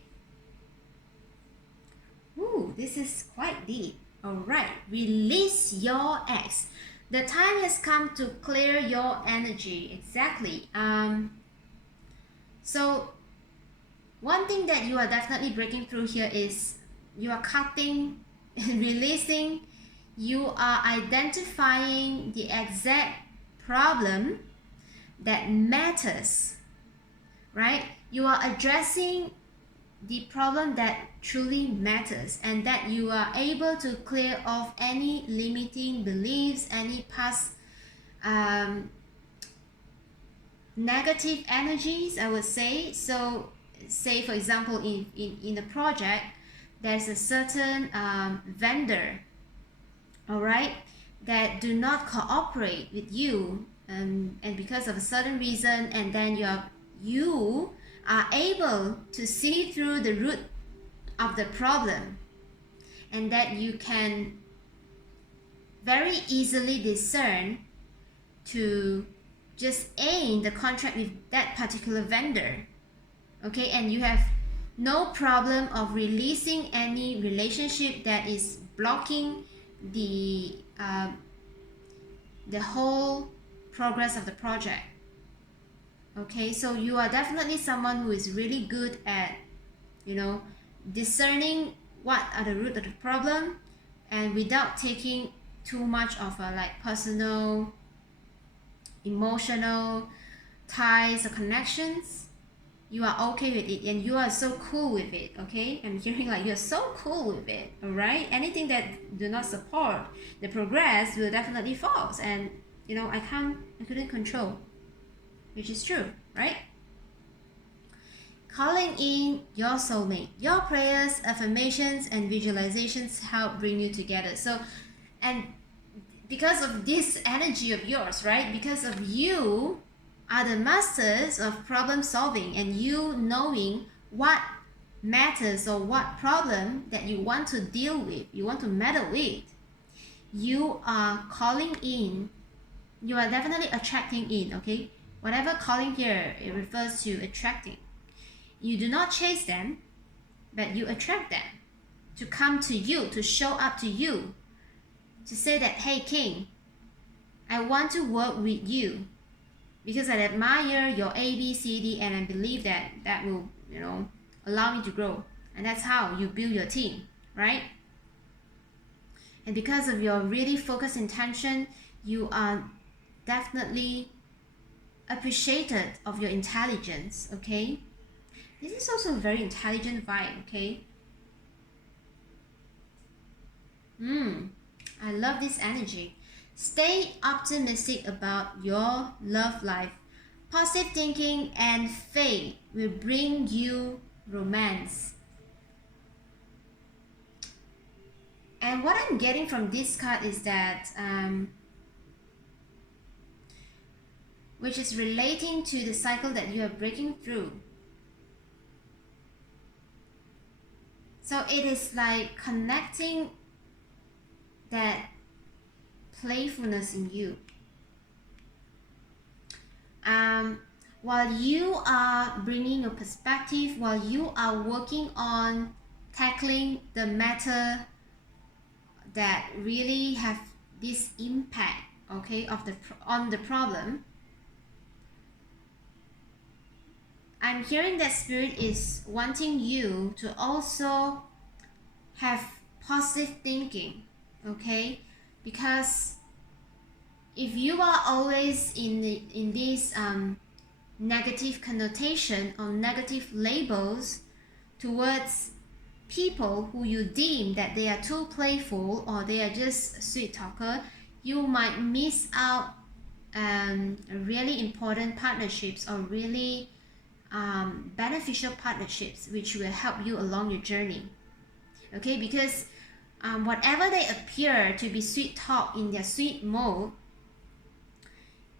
Ooh, this is quite deep. All right, release your ex. The time has come to clear your energy. Exactly. So one thing that you are definitely breaking through here is you are cutting and releasing. You are identifying the exact problem that matters, right? You are addressing the problem that truly matters, and that you are able to clear off any limiting beliefs, any past negative energies, I would say. So say for example in a project, there's a certain vendor, all right, that do not cooperate with you, and because of a certain reason, and then you are able to see through the root of the problem, and that you can very easily discern to just end the contract with that particular vendor, okay? And you have no problem of releasing any relationship that is blocking the whole progress of the project, okay? So you are definitely someone who is really good at, discerning what are the root of the problem, and without taking too much of a like personal, emotional ties or connections. You are okay with it, and you are so cool with it, okay? I'm hearing like you're so cool with it, all right? Anything that do not support the progress will definitely fall, and I couldn't control, which is true, right? Calling in your soulmate. Your prayers, affirmations, and visualizations help bring you together. So, and because of this energy of yours, right? Because of you are the masters of problem solving, and you knowing what matters or what problem that you want to deal with, you want to meddle with, you are calling in, you are definitely attracting in, okay? Whatever calling here, it refers to attracting. You do not chase them, but you attract them to come to you, to show up to you, to say that, hey King, I want to work with you because I admire your A, B, C, D, and I believe that will, allow me to grow. And that's how you build your team, right? And because of your really focused intention, you are definitely appreciated of your intelligence, okay? This is also a very intelligent vibe, okay? I love this energy. Stay optimistic about your love life. Positive thinking and faith will bring you romance. And what I'm getting from this card is that, which is relating to the cycle that you are breaking through. So it is like connecting that playfulness in you. While you are bringing your perspective, while you are working on tackling the matter that really have this impact, okay, on the problem, I'm hearing that Spirit is wanting you to also have positive thinking, okay? Because if you are always in this negative connotation or negative labels towards people who you deem that they are too playful or they are just sweet talker, you might miss out really important partnerships or really beneficial partnerships which will help you along your journey. Okay, because whatever they appear to be sweet talk in their sweet mode,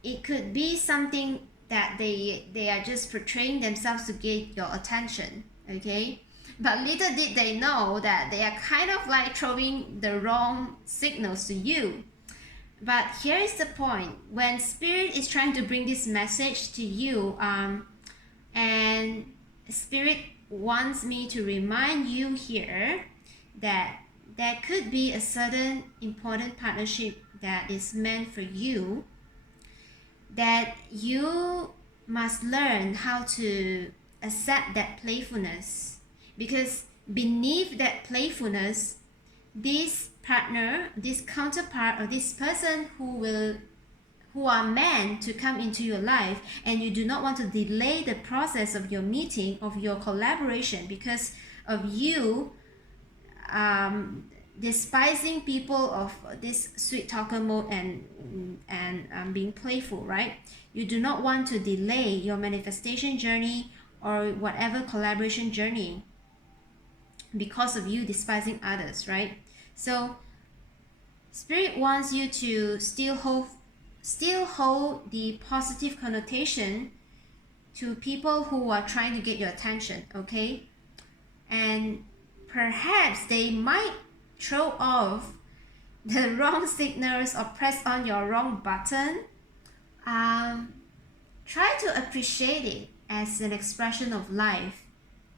it could be something that they are just portraying themselves to get your attention, okay? But little did they know that they are kind of like throwing the wrong signals to you. But here is the point. When Spirit is trying to bring this message to you, and Spirit wants me to remind you here that there could be a certain important partnership that is meant for you, that you must learn how to accept that playfulness, because beneath that playfulness, this partner, this counterpart, or this person who are meant to come into your life, and you do not want to delay the process of your meeting, of your collaboration, because of you despising people of this sweet talker mode and being playful, right? You do not want to delay your manifestation journey or whatever collaboration journey because of you despising others, right? So Spirit wants you to still hold the positive connotation to people who are trying to get your attention, okay? And perhaps they might throw off the wrong signals or press on your wrong button. Try to appreciate it as an expression of life,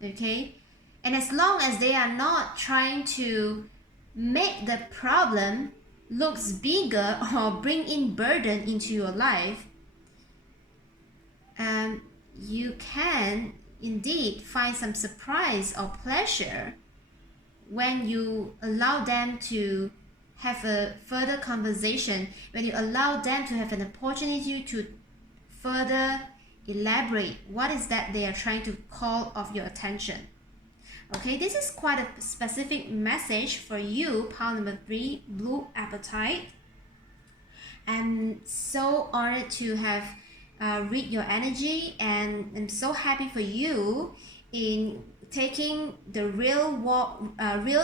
okay? And as long as they are not trying to make the problem looks bigger or bring in burden into your life, you can indeed find some surprise or pleasure when you allow them to have a further conversation, when you allow them to have an opportunity to further elaborate what is that they are trying to call of your attention. Okay, this is quite a specific message for you, pile number 3, Blue Appetite. I'm so honored to have read your energy, and I'm so happy for you in taking the real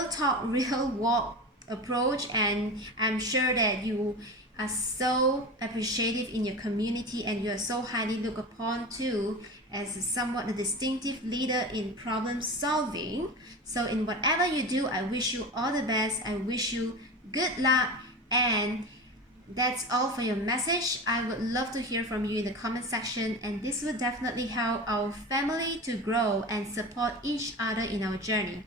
talk, real walk approach, and I'm sure that you are so appreciative in your community, and you are so highly looked upon too as somewhat a distinctive leader in problem solving. So in whatever you do, I wish you all the best. I wish you good luck, and that's all for your message. I would love to hear from you in the comment section, and this will definitely help our family to grow and support each other in our journey.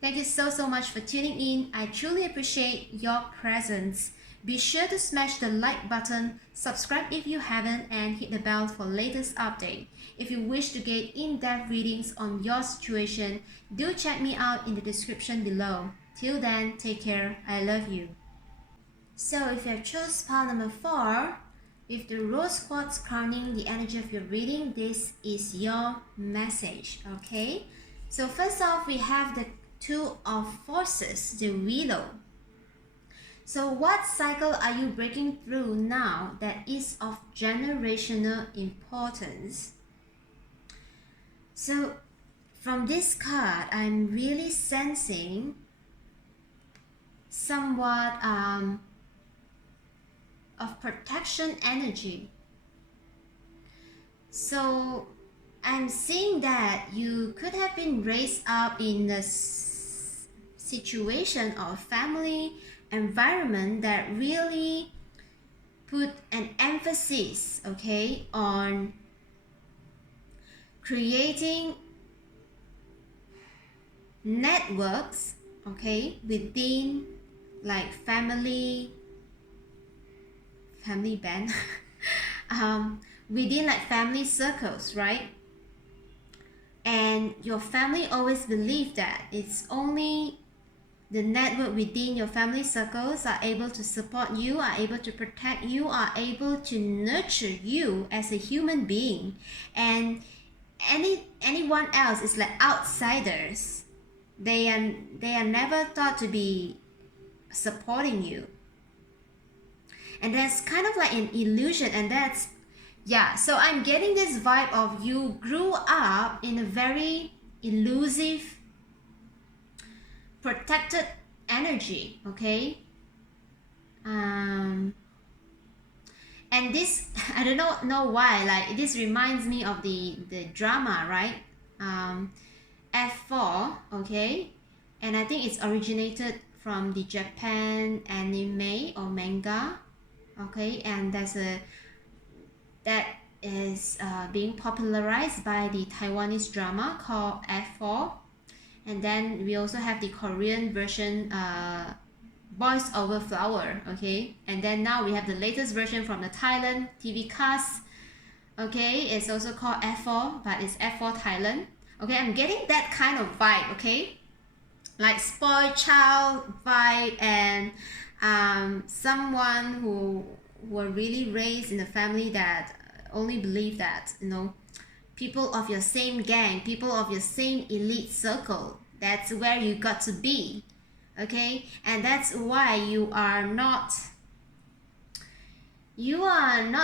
Thank you so much for tuning in. I truly appreciate your presence. Be sure to smash the like button, subscribe if you haven't, and hit the bell for latest update. If you wish to get in-depth readings on your situation, do check me out in the description below. Till then, take care. I love you. So if you have chose pile number 4, with the rose quartz crowning the energy of your reading, this is your message, okay? So first off, we have the Two of Forces, the Willow. So what cycle are you breaking through now that is of generational importance? So from this card, I'm really sensing somewhat of protection energy. So I'm seeing that you could have been raised up in a situation or family environment that really put an emphasis, okay, on creating networks, okay, within like family band within like family circles, right? And your family always believe that it's only the network within your family circles are able to support you, are able to protect you, are able to nurture you as a human being. And anyone else is like outsiders. They are never thought to be supporting you. And that's kind of like an illusion, and that's, yeah, so I'm getting this vibe of you grew up in a very elusive, protected energy, okay? And this, I don't know why, like this reminds me of the drama, right? F4, okay? And I think it's originated from the Japan anime or manga, okay? And that is being popularized by the Taiwanese drama called F4. And then we also have the Korean version, Boys Over Flower, okay? And then now we have the latest version from the Thailand TV cast, okay? It's also called F4, but it's F4 Thailand. Okay, I'm getting that kind of vibe, okay? Like spoiled child vibe, and someone who were really raised in a family that only believe that, you know, people of your same gang, people of your same elite circle, that's where you got to be, okay? And that's why you are not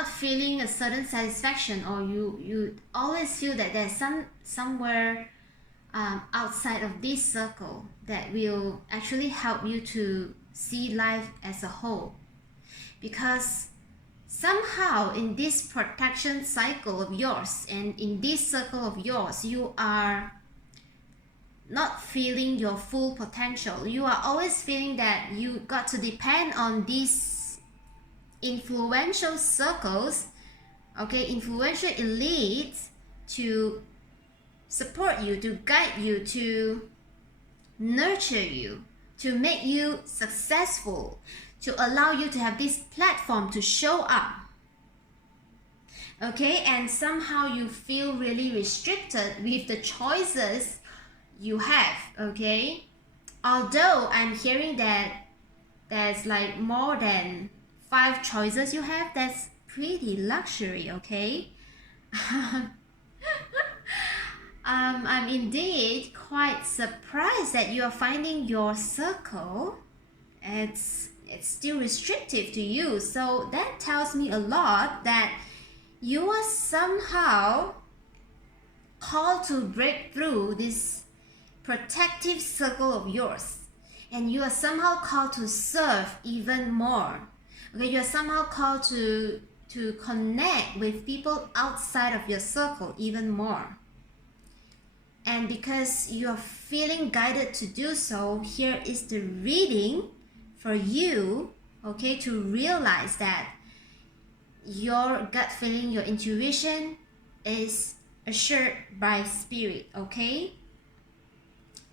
feeling a certain satisfaction, or you always feel that there's somewhere outside of this circle that will actually help you to see life as a whole. Because somehow in this protection cycle of yours and in this circle of yours, you are not feeling your full potential. You are always feeling that you got to depend on these influential circles, okay, influential elites, to support you, to guide you, to nurture you, to make you successful, to allow you to have this platform to show up, okay? And somehow you feel really restricted with the choices you have, okay? Although I'm hearing that there's like more than 5 choices you have, that's pretty luxury, okay? I'm indeed quite surprised that you are finding your circle it's still restrictive to you. So that tells me a lot that you are somehow called to break through this protective circle of yours, and you are somehow called to serve even more, okay? You are somehow called to connect with people outside of your circle even more. And because you are feeling guided to do so, here is the reading for you, okay, to realize that your gut feeling, your intuition is assured by spirit, okay?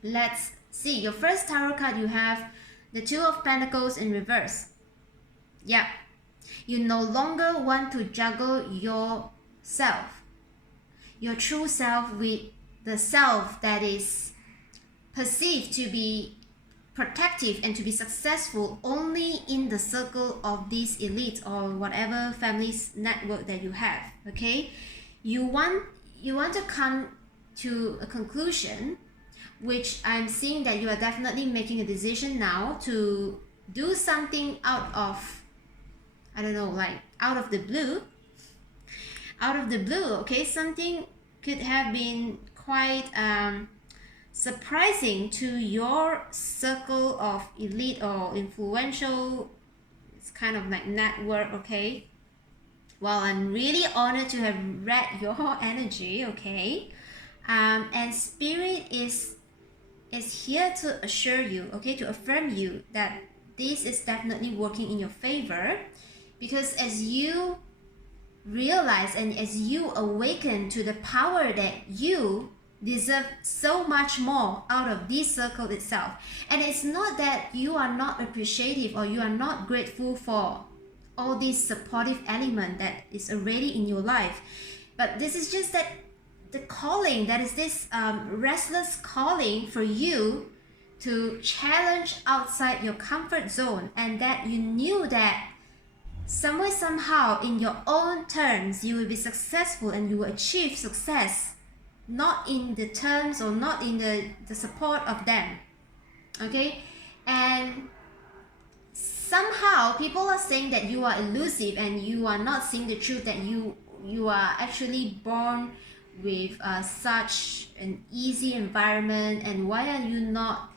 Let's see. Your first tarot card, you have the Two of Pentacles in reverse. Yeah. You no longer want to juggle yourself, your true self, with the self that is perceived to be protective and to be successful only in the circle of this elite or whatever family's network that you have, okay? You want to come to a conclusion, which I'm seeing that you are definitely making a decision now to do something out of, I don't know, like out of the blue. Okay, something could have been quite surprising to your circle of elite or influential, it's kind of like network. Okay, well, I'm really honored to have read your energy. Okay, and spirit is here to assure you, okay, to affirm you that this is definitely working in your favor, because as you realize and as you awaken to the power that you deserve so much more out of this circle itself. And it's not that you are not appreciative or you are not grateful for all this supportive element that is already in your life, but this is just that the calling, that is this restless calling for you to challenge outside your comfort zone, and that you knew that somewhere, somehow, in your own terms, you will be successful and you will achieve success, not in the terms or not in the support of them. Okay, and somehow people are saying that you are elusive and you are not seeing the truth, that you are actually born with such an easy environment, and why are you not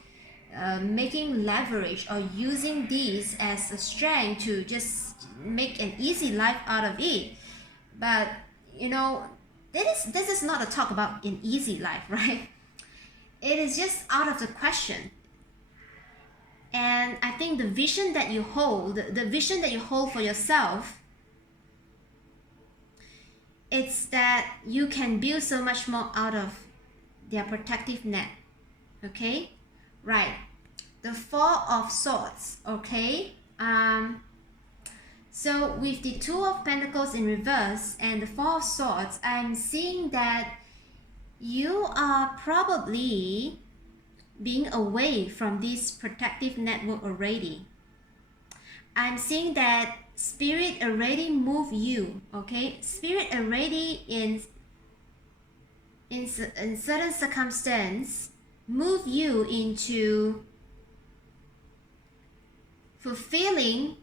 making leverage or using this as a strength to just make an easy life out of it. But you know, this is not a talk about an easy life, right? It is just out of the question. And I think the vision that you hold, for yourself, it's that you can build so much more out of their protective net. Okay, right? The Four of Swords. Okay, so with the Two of Pentacles in reverse and the Four of Swords, I'm seeing that you are probably being away from this protective network already. I'm seeing that spirit already moved you. Okay, spirit already in certain circumstance move you into fulfilling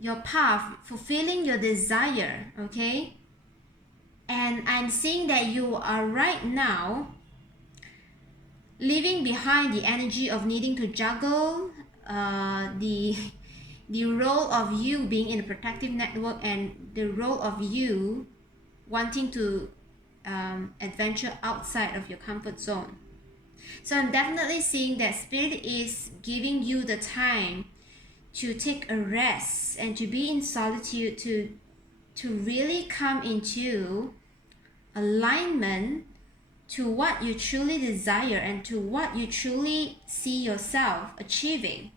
your path, fulfilling your desire. Okay, and I'm seeing that you are right now leaving behind the energy of needing to juggle the role of you being in a protective network and the role of you wanting to adventure outside of your comfort zone. So I'm definitely seeing that spirit is giving you the time to take a rest and to be in solitude, to really come into alignment to what you truly desire and to what you truly see yourself achieving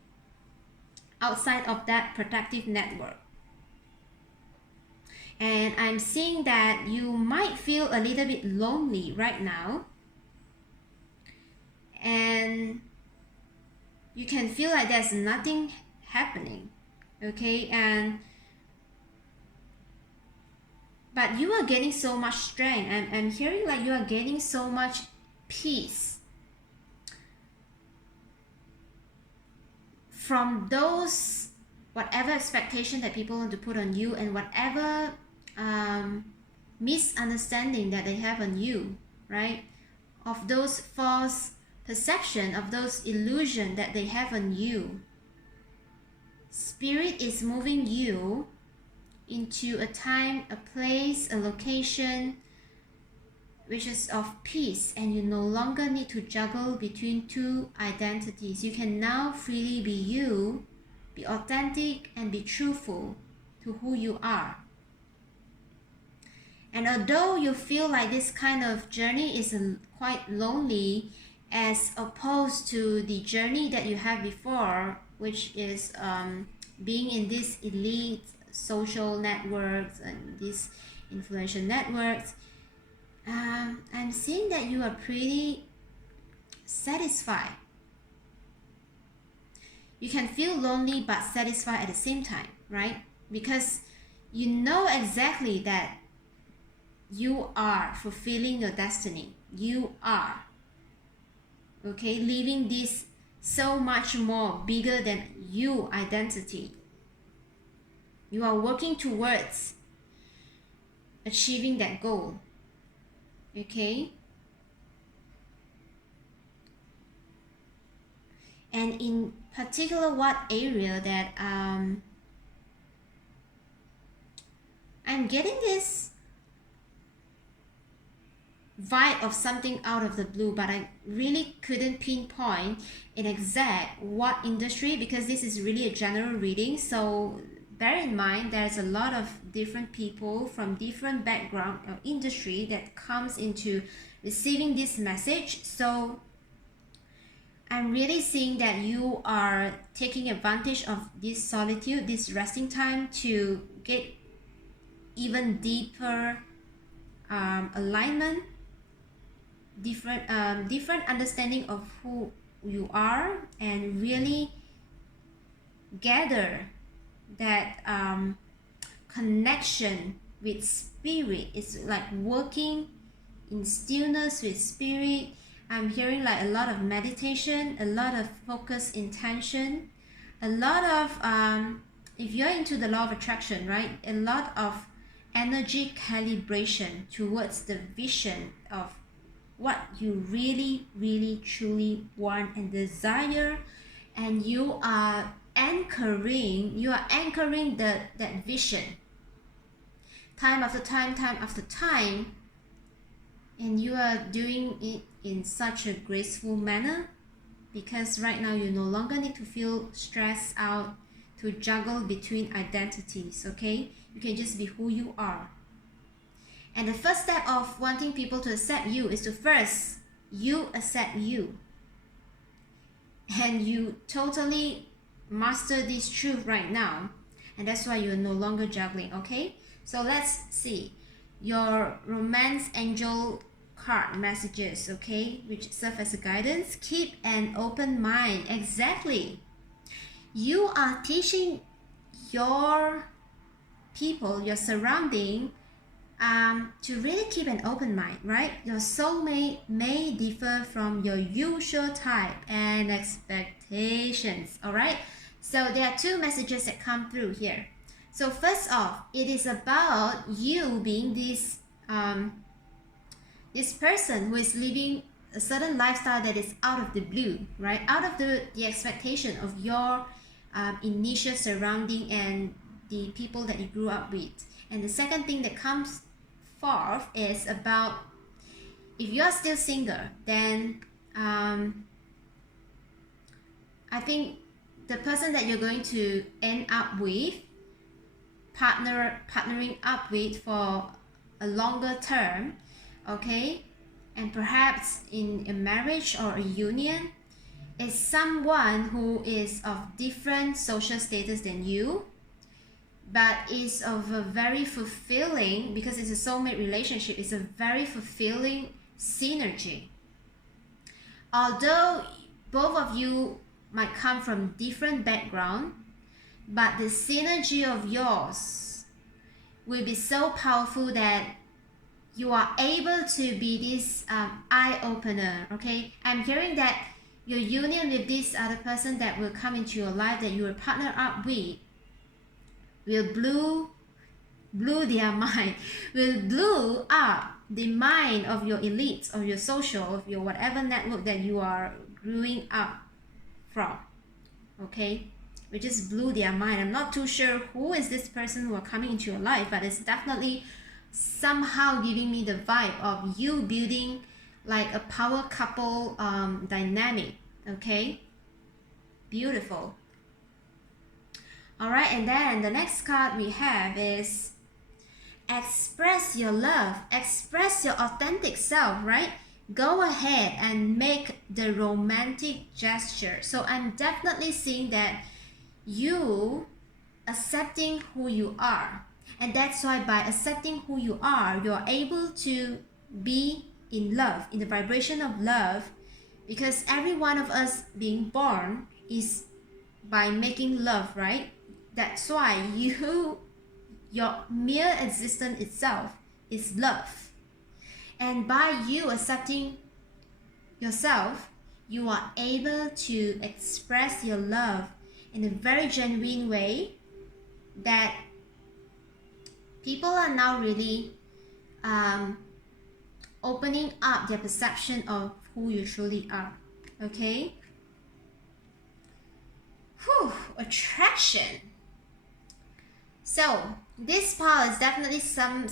outside of that protective network. And I'm seeing that you might feel a little bit lonely right now, and you can feel like there's nothing happening. Okay, but you are gaining so much strength. I'm hearing like you are gaining so much peace from those whatever expectation that people want to put on you, and whatever misunderstanding that they have on you, right? Of those false perception, of those illusion that they have on you. Spirit is moving you into a time, a place, a location which is of peace, and you no longer need to juggle between two identities. You can now freely be you, be authentic, and be truthful to who you are. And although you feel like this kind of journey is quite lonely as opposed to the journey that you had before, which is being in these elite social networks and these influential networks, I'm seeing that you are pretty satisfied. You can feel lonely but satisfied at the same time, right? Because you know exactly that you are fulfilling your destiny. You are, okay, living this so much more bigger than you identity. You are working towards achieving that goal. Okay? And in particular, what area that I'm getting this vibe of something out of the blue, but I really couldn't pinpoint in exact what industry, because this is really a general reading. So bear in mind there's a lot of different people from different background or industry that comes into receiving this message. So I'm really seeing that you are taking advantage of this solitude, this resting time, to get even deeper alignment, different understanding of who you are, and really gather that connection with spirit. It's like working in stillness with spirit. I'm hearing like a lot of meditation, a lot of focus, intention, a lot of if you're into the law of attraction, right, a lot of energy calibration towards the vision of what you really, really, truly want and desire. And you are anchoring that vision time after time, and you are doing it in such a graceful manner, because right now you no longer need to feel stressed out to juggle between identities. Okay, you can just be who you are. And the first step of wanting people to accept you is to first you accept you, and you totally master this truth right now, and that's why you're no longer juggling. Okay, so let's see your romance angel card messages, okay, which serve as a guidance. Keep an open mind. Exactly, you are teaching your people, your surrounding, to really keep an open mind, right? Your soulmate may differ from your usual type and expectations, all right? So there are two messages that come through here. So first off, it is about you being this this person who is living a certain lifestyle that is out of the blue, right? Out of the expectation of your initial surrounding and the people that you grew up with. And the second thing that comes forth is about, if you are still single, then I think the person that you're going to end up with, partnering up with for a longer term, okay, and perhaps in a marriage or a union, is someone who is of different social status than you, but is of a very fulfilling, because it's a soulmate relationship, it's a very fulfilling synergy. Although both of you might come from different background, but the synergy of yours will be so powerful that you are able to be this eye-opener. Okay, I'm hearing that your union with this other person that will come into your life, that you will partner up with, will blew their mind, will blew up the mind of your elites, of your social, of your whatever network that you are growing up from. Okay, we just blew their mind. I'm not too sure who is this person who are coming into your life, but it's definitely somehow giving me the vibe of you building like a power couple dynamic. Okay, beautiful. All right, and then the next card we have is express your love, express your authentic self, right? Go ahead and make the romantic gesture. So I'm definitely seeing that you accepting who you are, and that's why by accepting who you are, you're able to be in love, in the vibration of love, because every one of us being born is by making love, right? That's why your mere existence itself is love. And by you accepting yourself, you are able to express your love in a very genuine way that people are now really opening up their perception of who you truly are. Okay? Whew, attraction. So this power is definitely some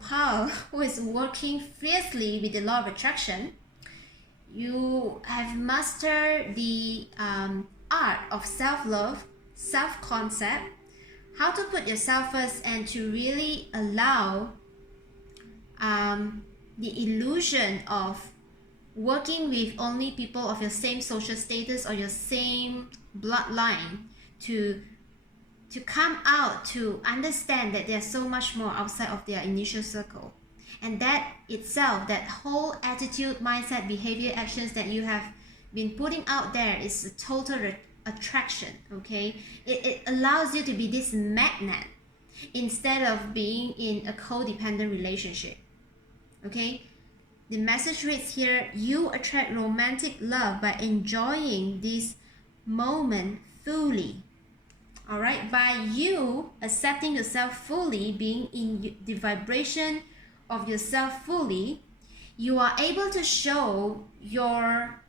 power who is working fiercely with the law of attraction. You have mastered the art of self-love, self-concept, how to put yourself first and to really allow the illusion of working with only people of your same social status or your same bloodline to come out, to understand that there's so much more outside of their initial circle. And that itself, that whole attitude, mindset, behavior, actions that you have been putting out there is a total attraction. Okay, it allows you to be this magnet instead of being in a codependent relationship. Okay, the message reads here: you attract romantic love by enjoying this moment fully. All right, by you accepting yourself fully, being in the vibration of yourself fully, you are able to show your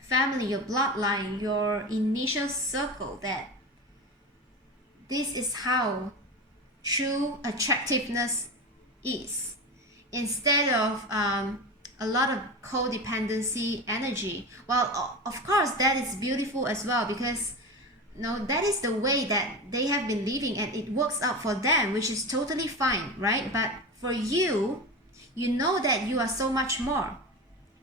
family, your bloodline, your initial circle that this is how true attractiveness is, instead of a lot of codependency energy. Well, of course that is beautiful as well, because that is the way that they have been living and it works out for them, which is totally fine, right? But for you, you know that you are so much more,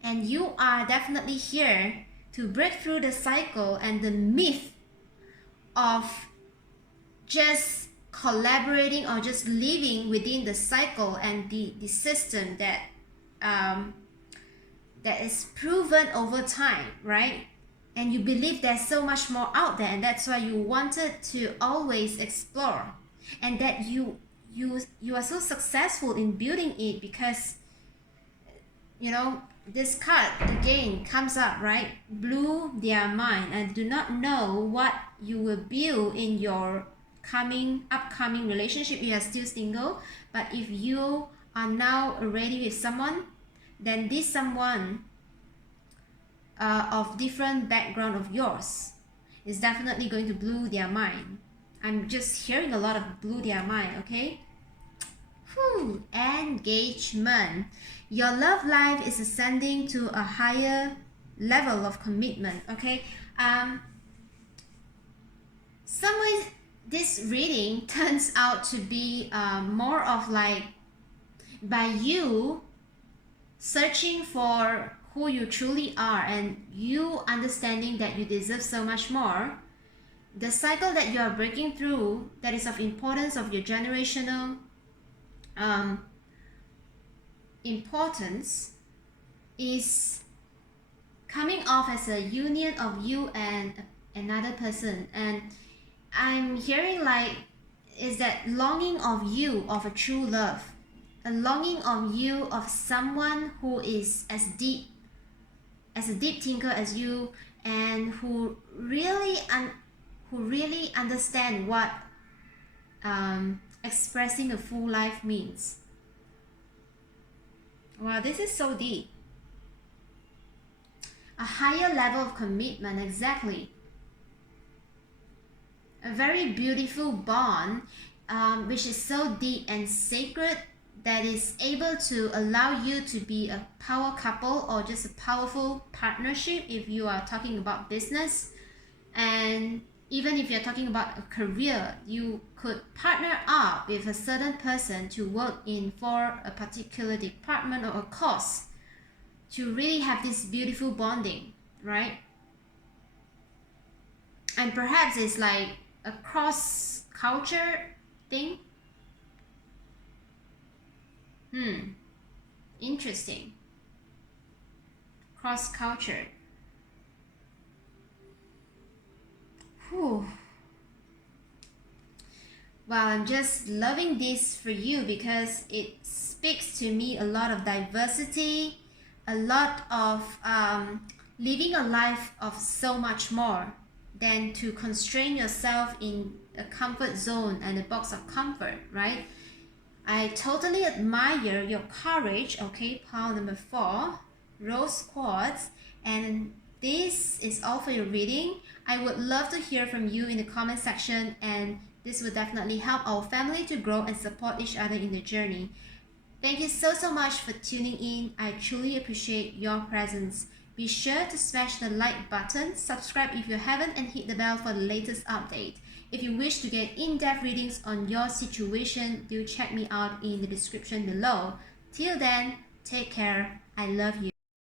and you are definitely here to break through the cycle and the myth of just collaborating or just living within the cycle and the system that that is proven over time, right? And you believe there's so much more out there, and that's why you wanted to always explore, and that you are so successful in building it, because this card again comes up, right? Blew their mind and do not know what you will build in your upcoming relationship. You are still single, but if you are now already with someone, then this someone of different background of yours is definitely going to blow their mind. I'm just hearing a lot of blew their mind. Okay. Whew. Engagement. Your love life is ascending to a higher level of commitment. Okay. Some ways this reading turns out to be more of like, by you searching for who you truly are and you understanding that you deserve so much more, the cycle that you are breaking through that is of importance of your generational importance is coming off as a union of you and another person. And I'm hearing like, is that longing of you of a true love, a longing of you of someone who is as a deep thinker as you, and who really understand what expressing a full life means. Wow, this is so deep. A higher level of commitment, exactly. A very beautiful bond, which is so deep and sacred, that is able to allow you to be a power couple or just a powerful partnership if you are talking about business. And even if you're talking about a career, you could partner up with a certain person to work for a particular department or a course to really have this beautiful bonding, right? And perhaps it's like a cross culture thing. Interesting. Cross culture. Well, I'm just loving this for you because it speaks to me a lot of diversity, a lot of living a life of so much more than to constrain yourself in a comfort zone and a box of comfort, right? I totally admire your courage. Okay, pile number 4, row squats. And this is all for your reading. I would love to hear from you in the comment section, and this will definitely help our family to grow and support each other in the journey. Thank you so much for tuning in. I truly appreciate your presence. Be sure to smash the like button, subscribe if you haven't, and hit the bell for the latest update. If you wish to get in-depth readings on your situation, do check me out in the description below. Till then, take care. I love you.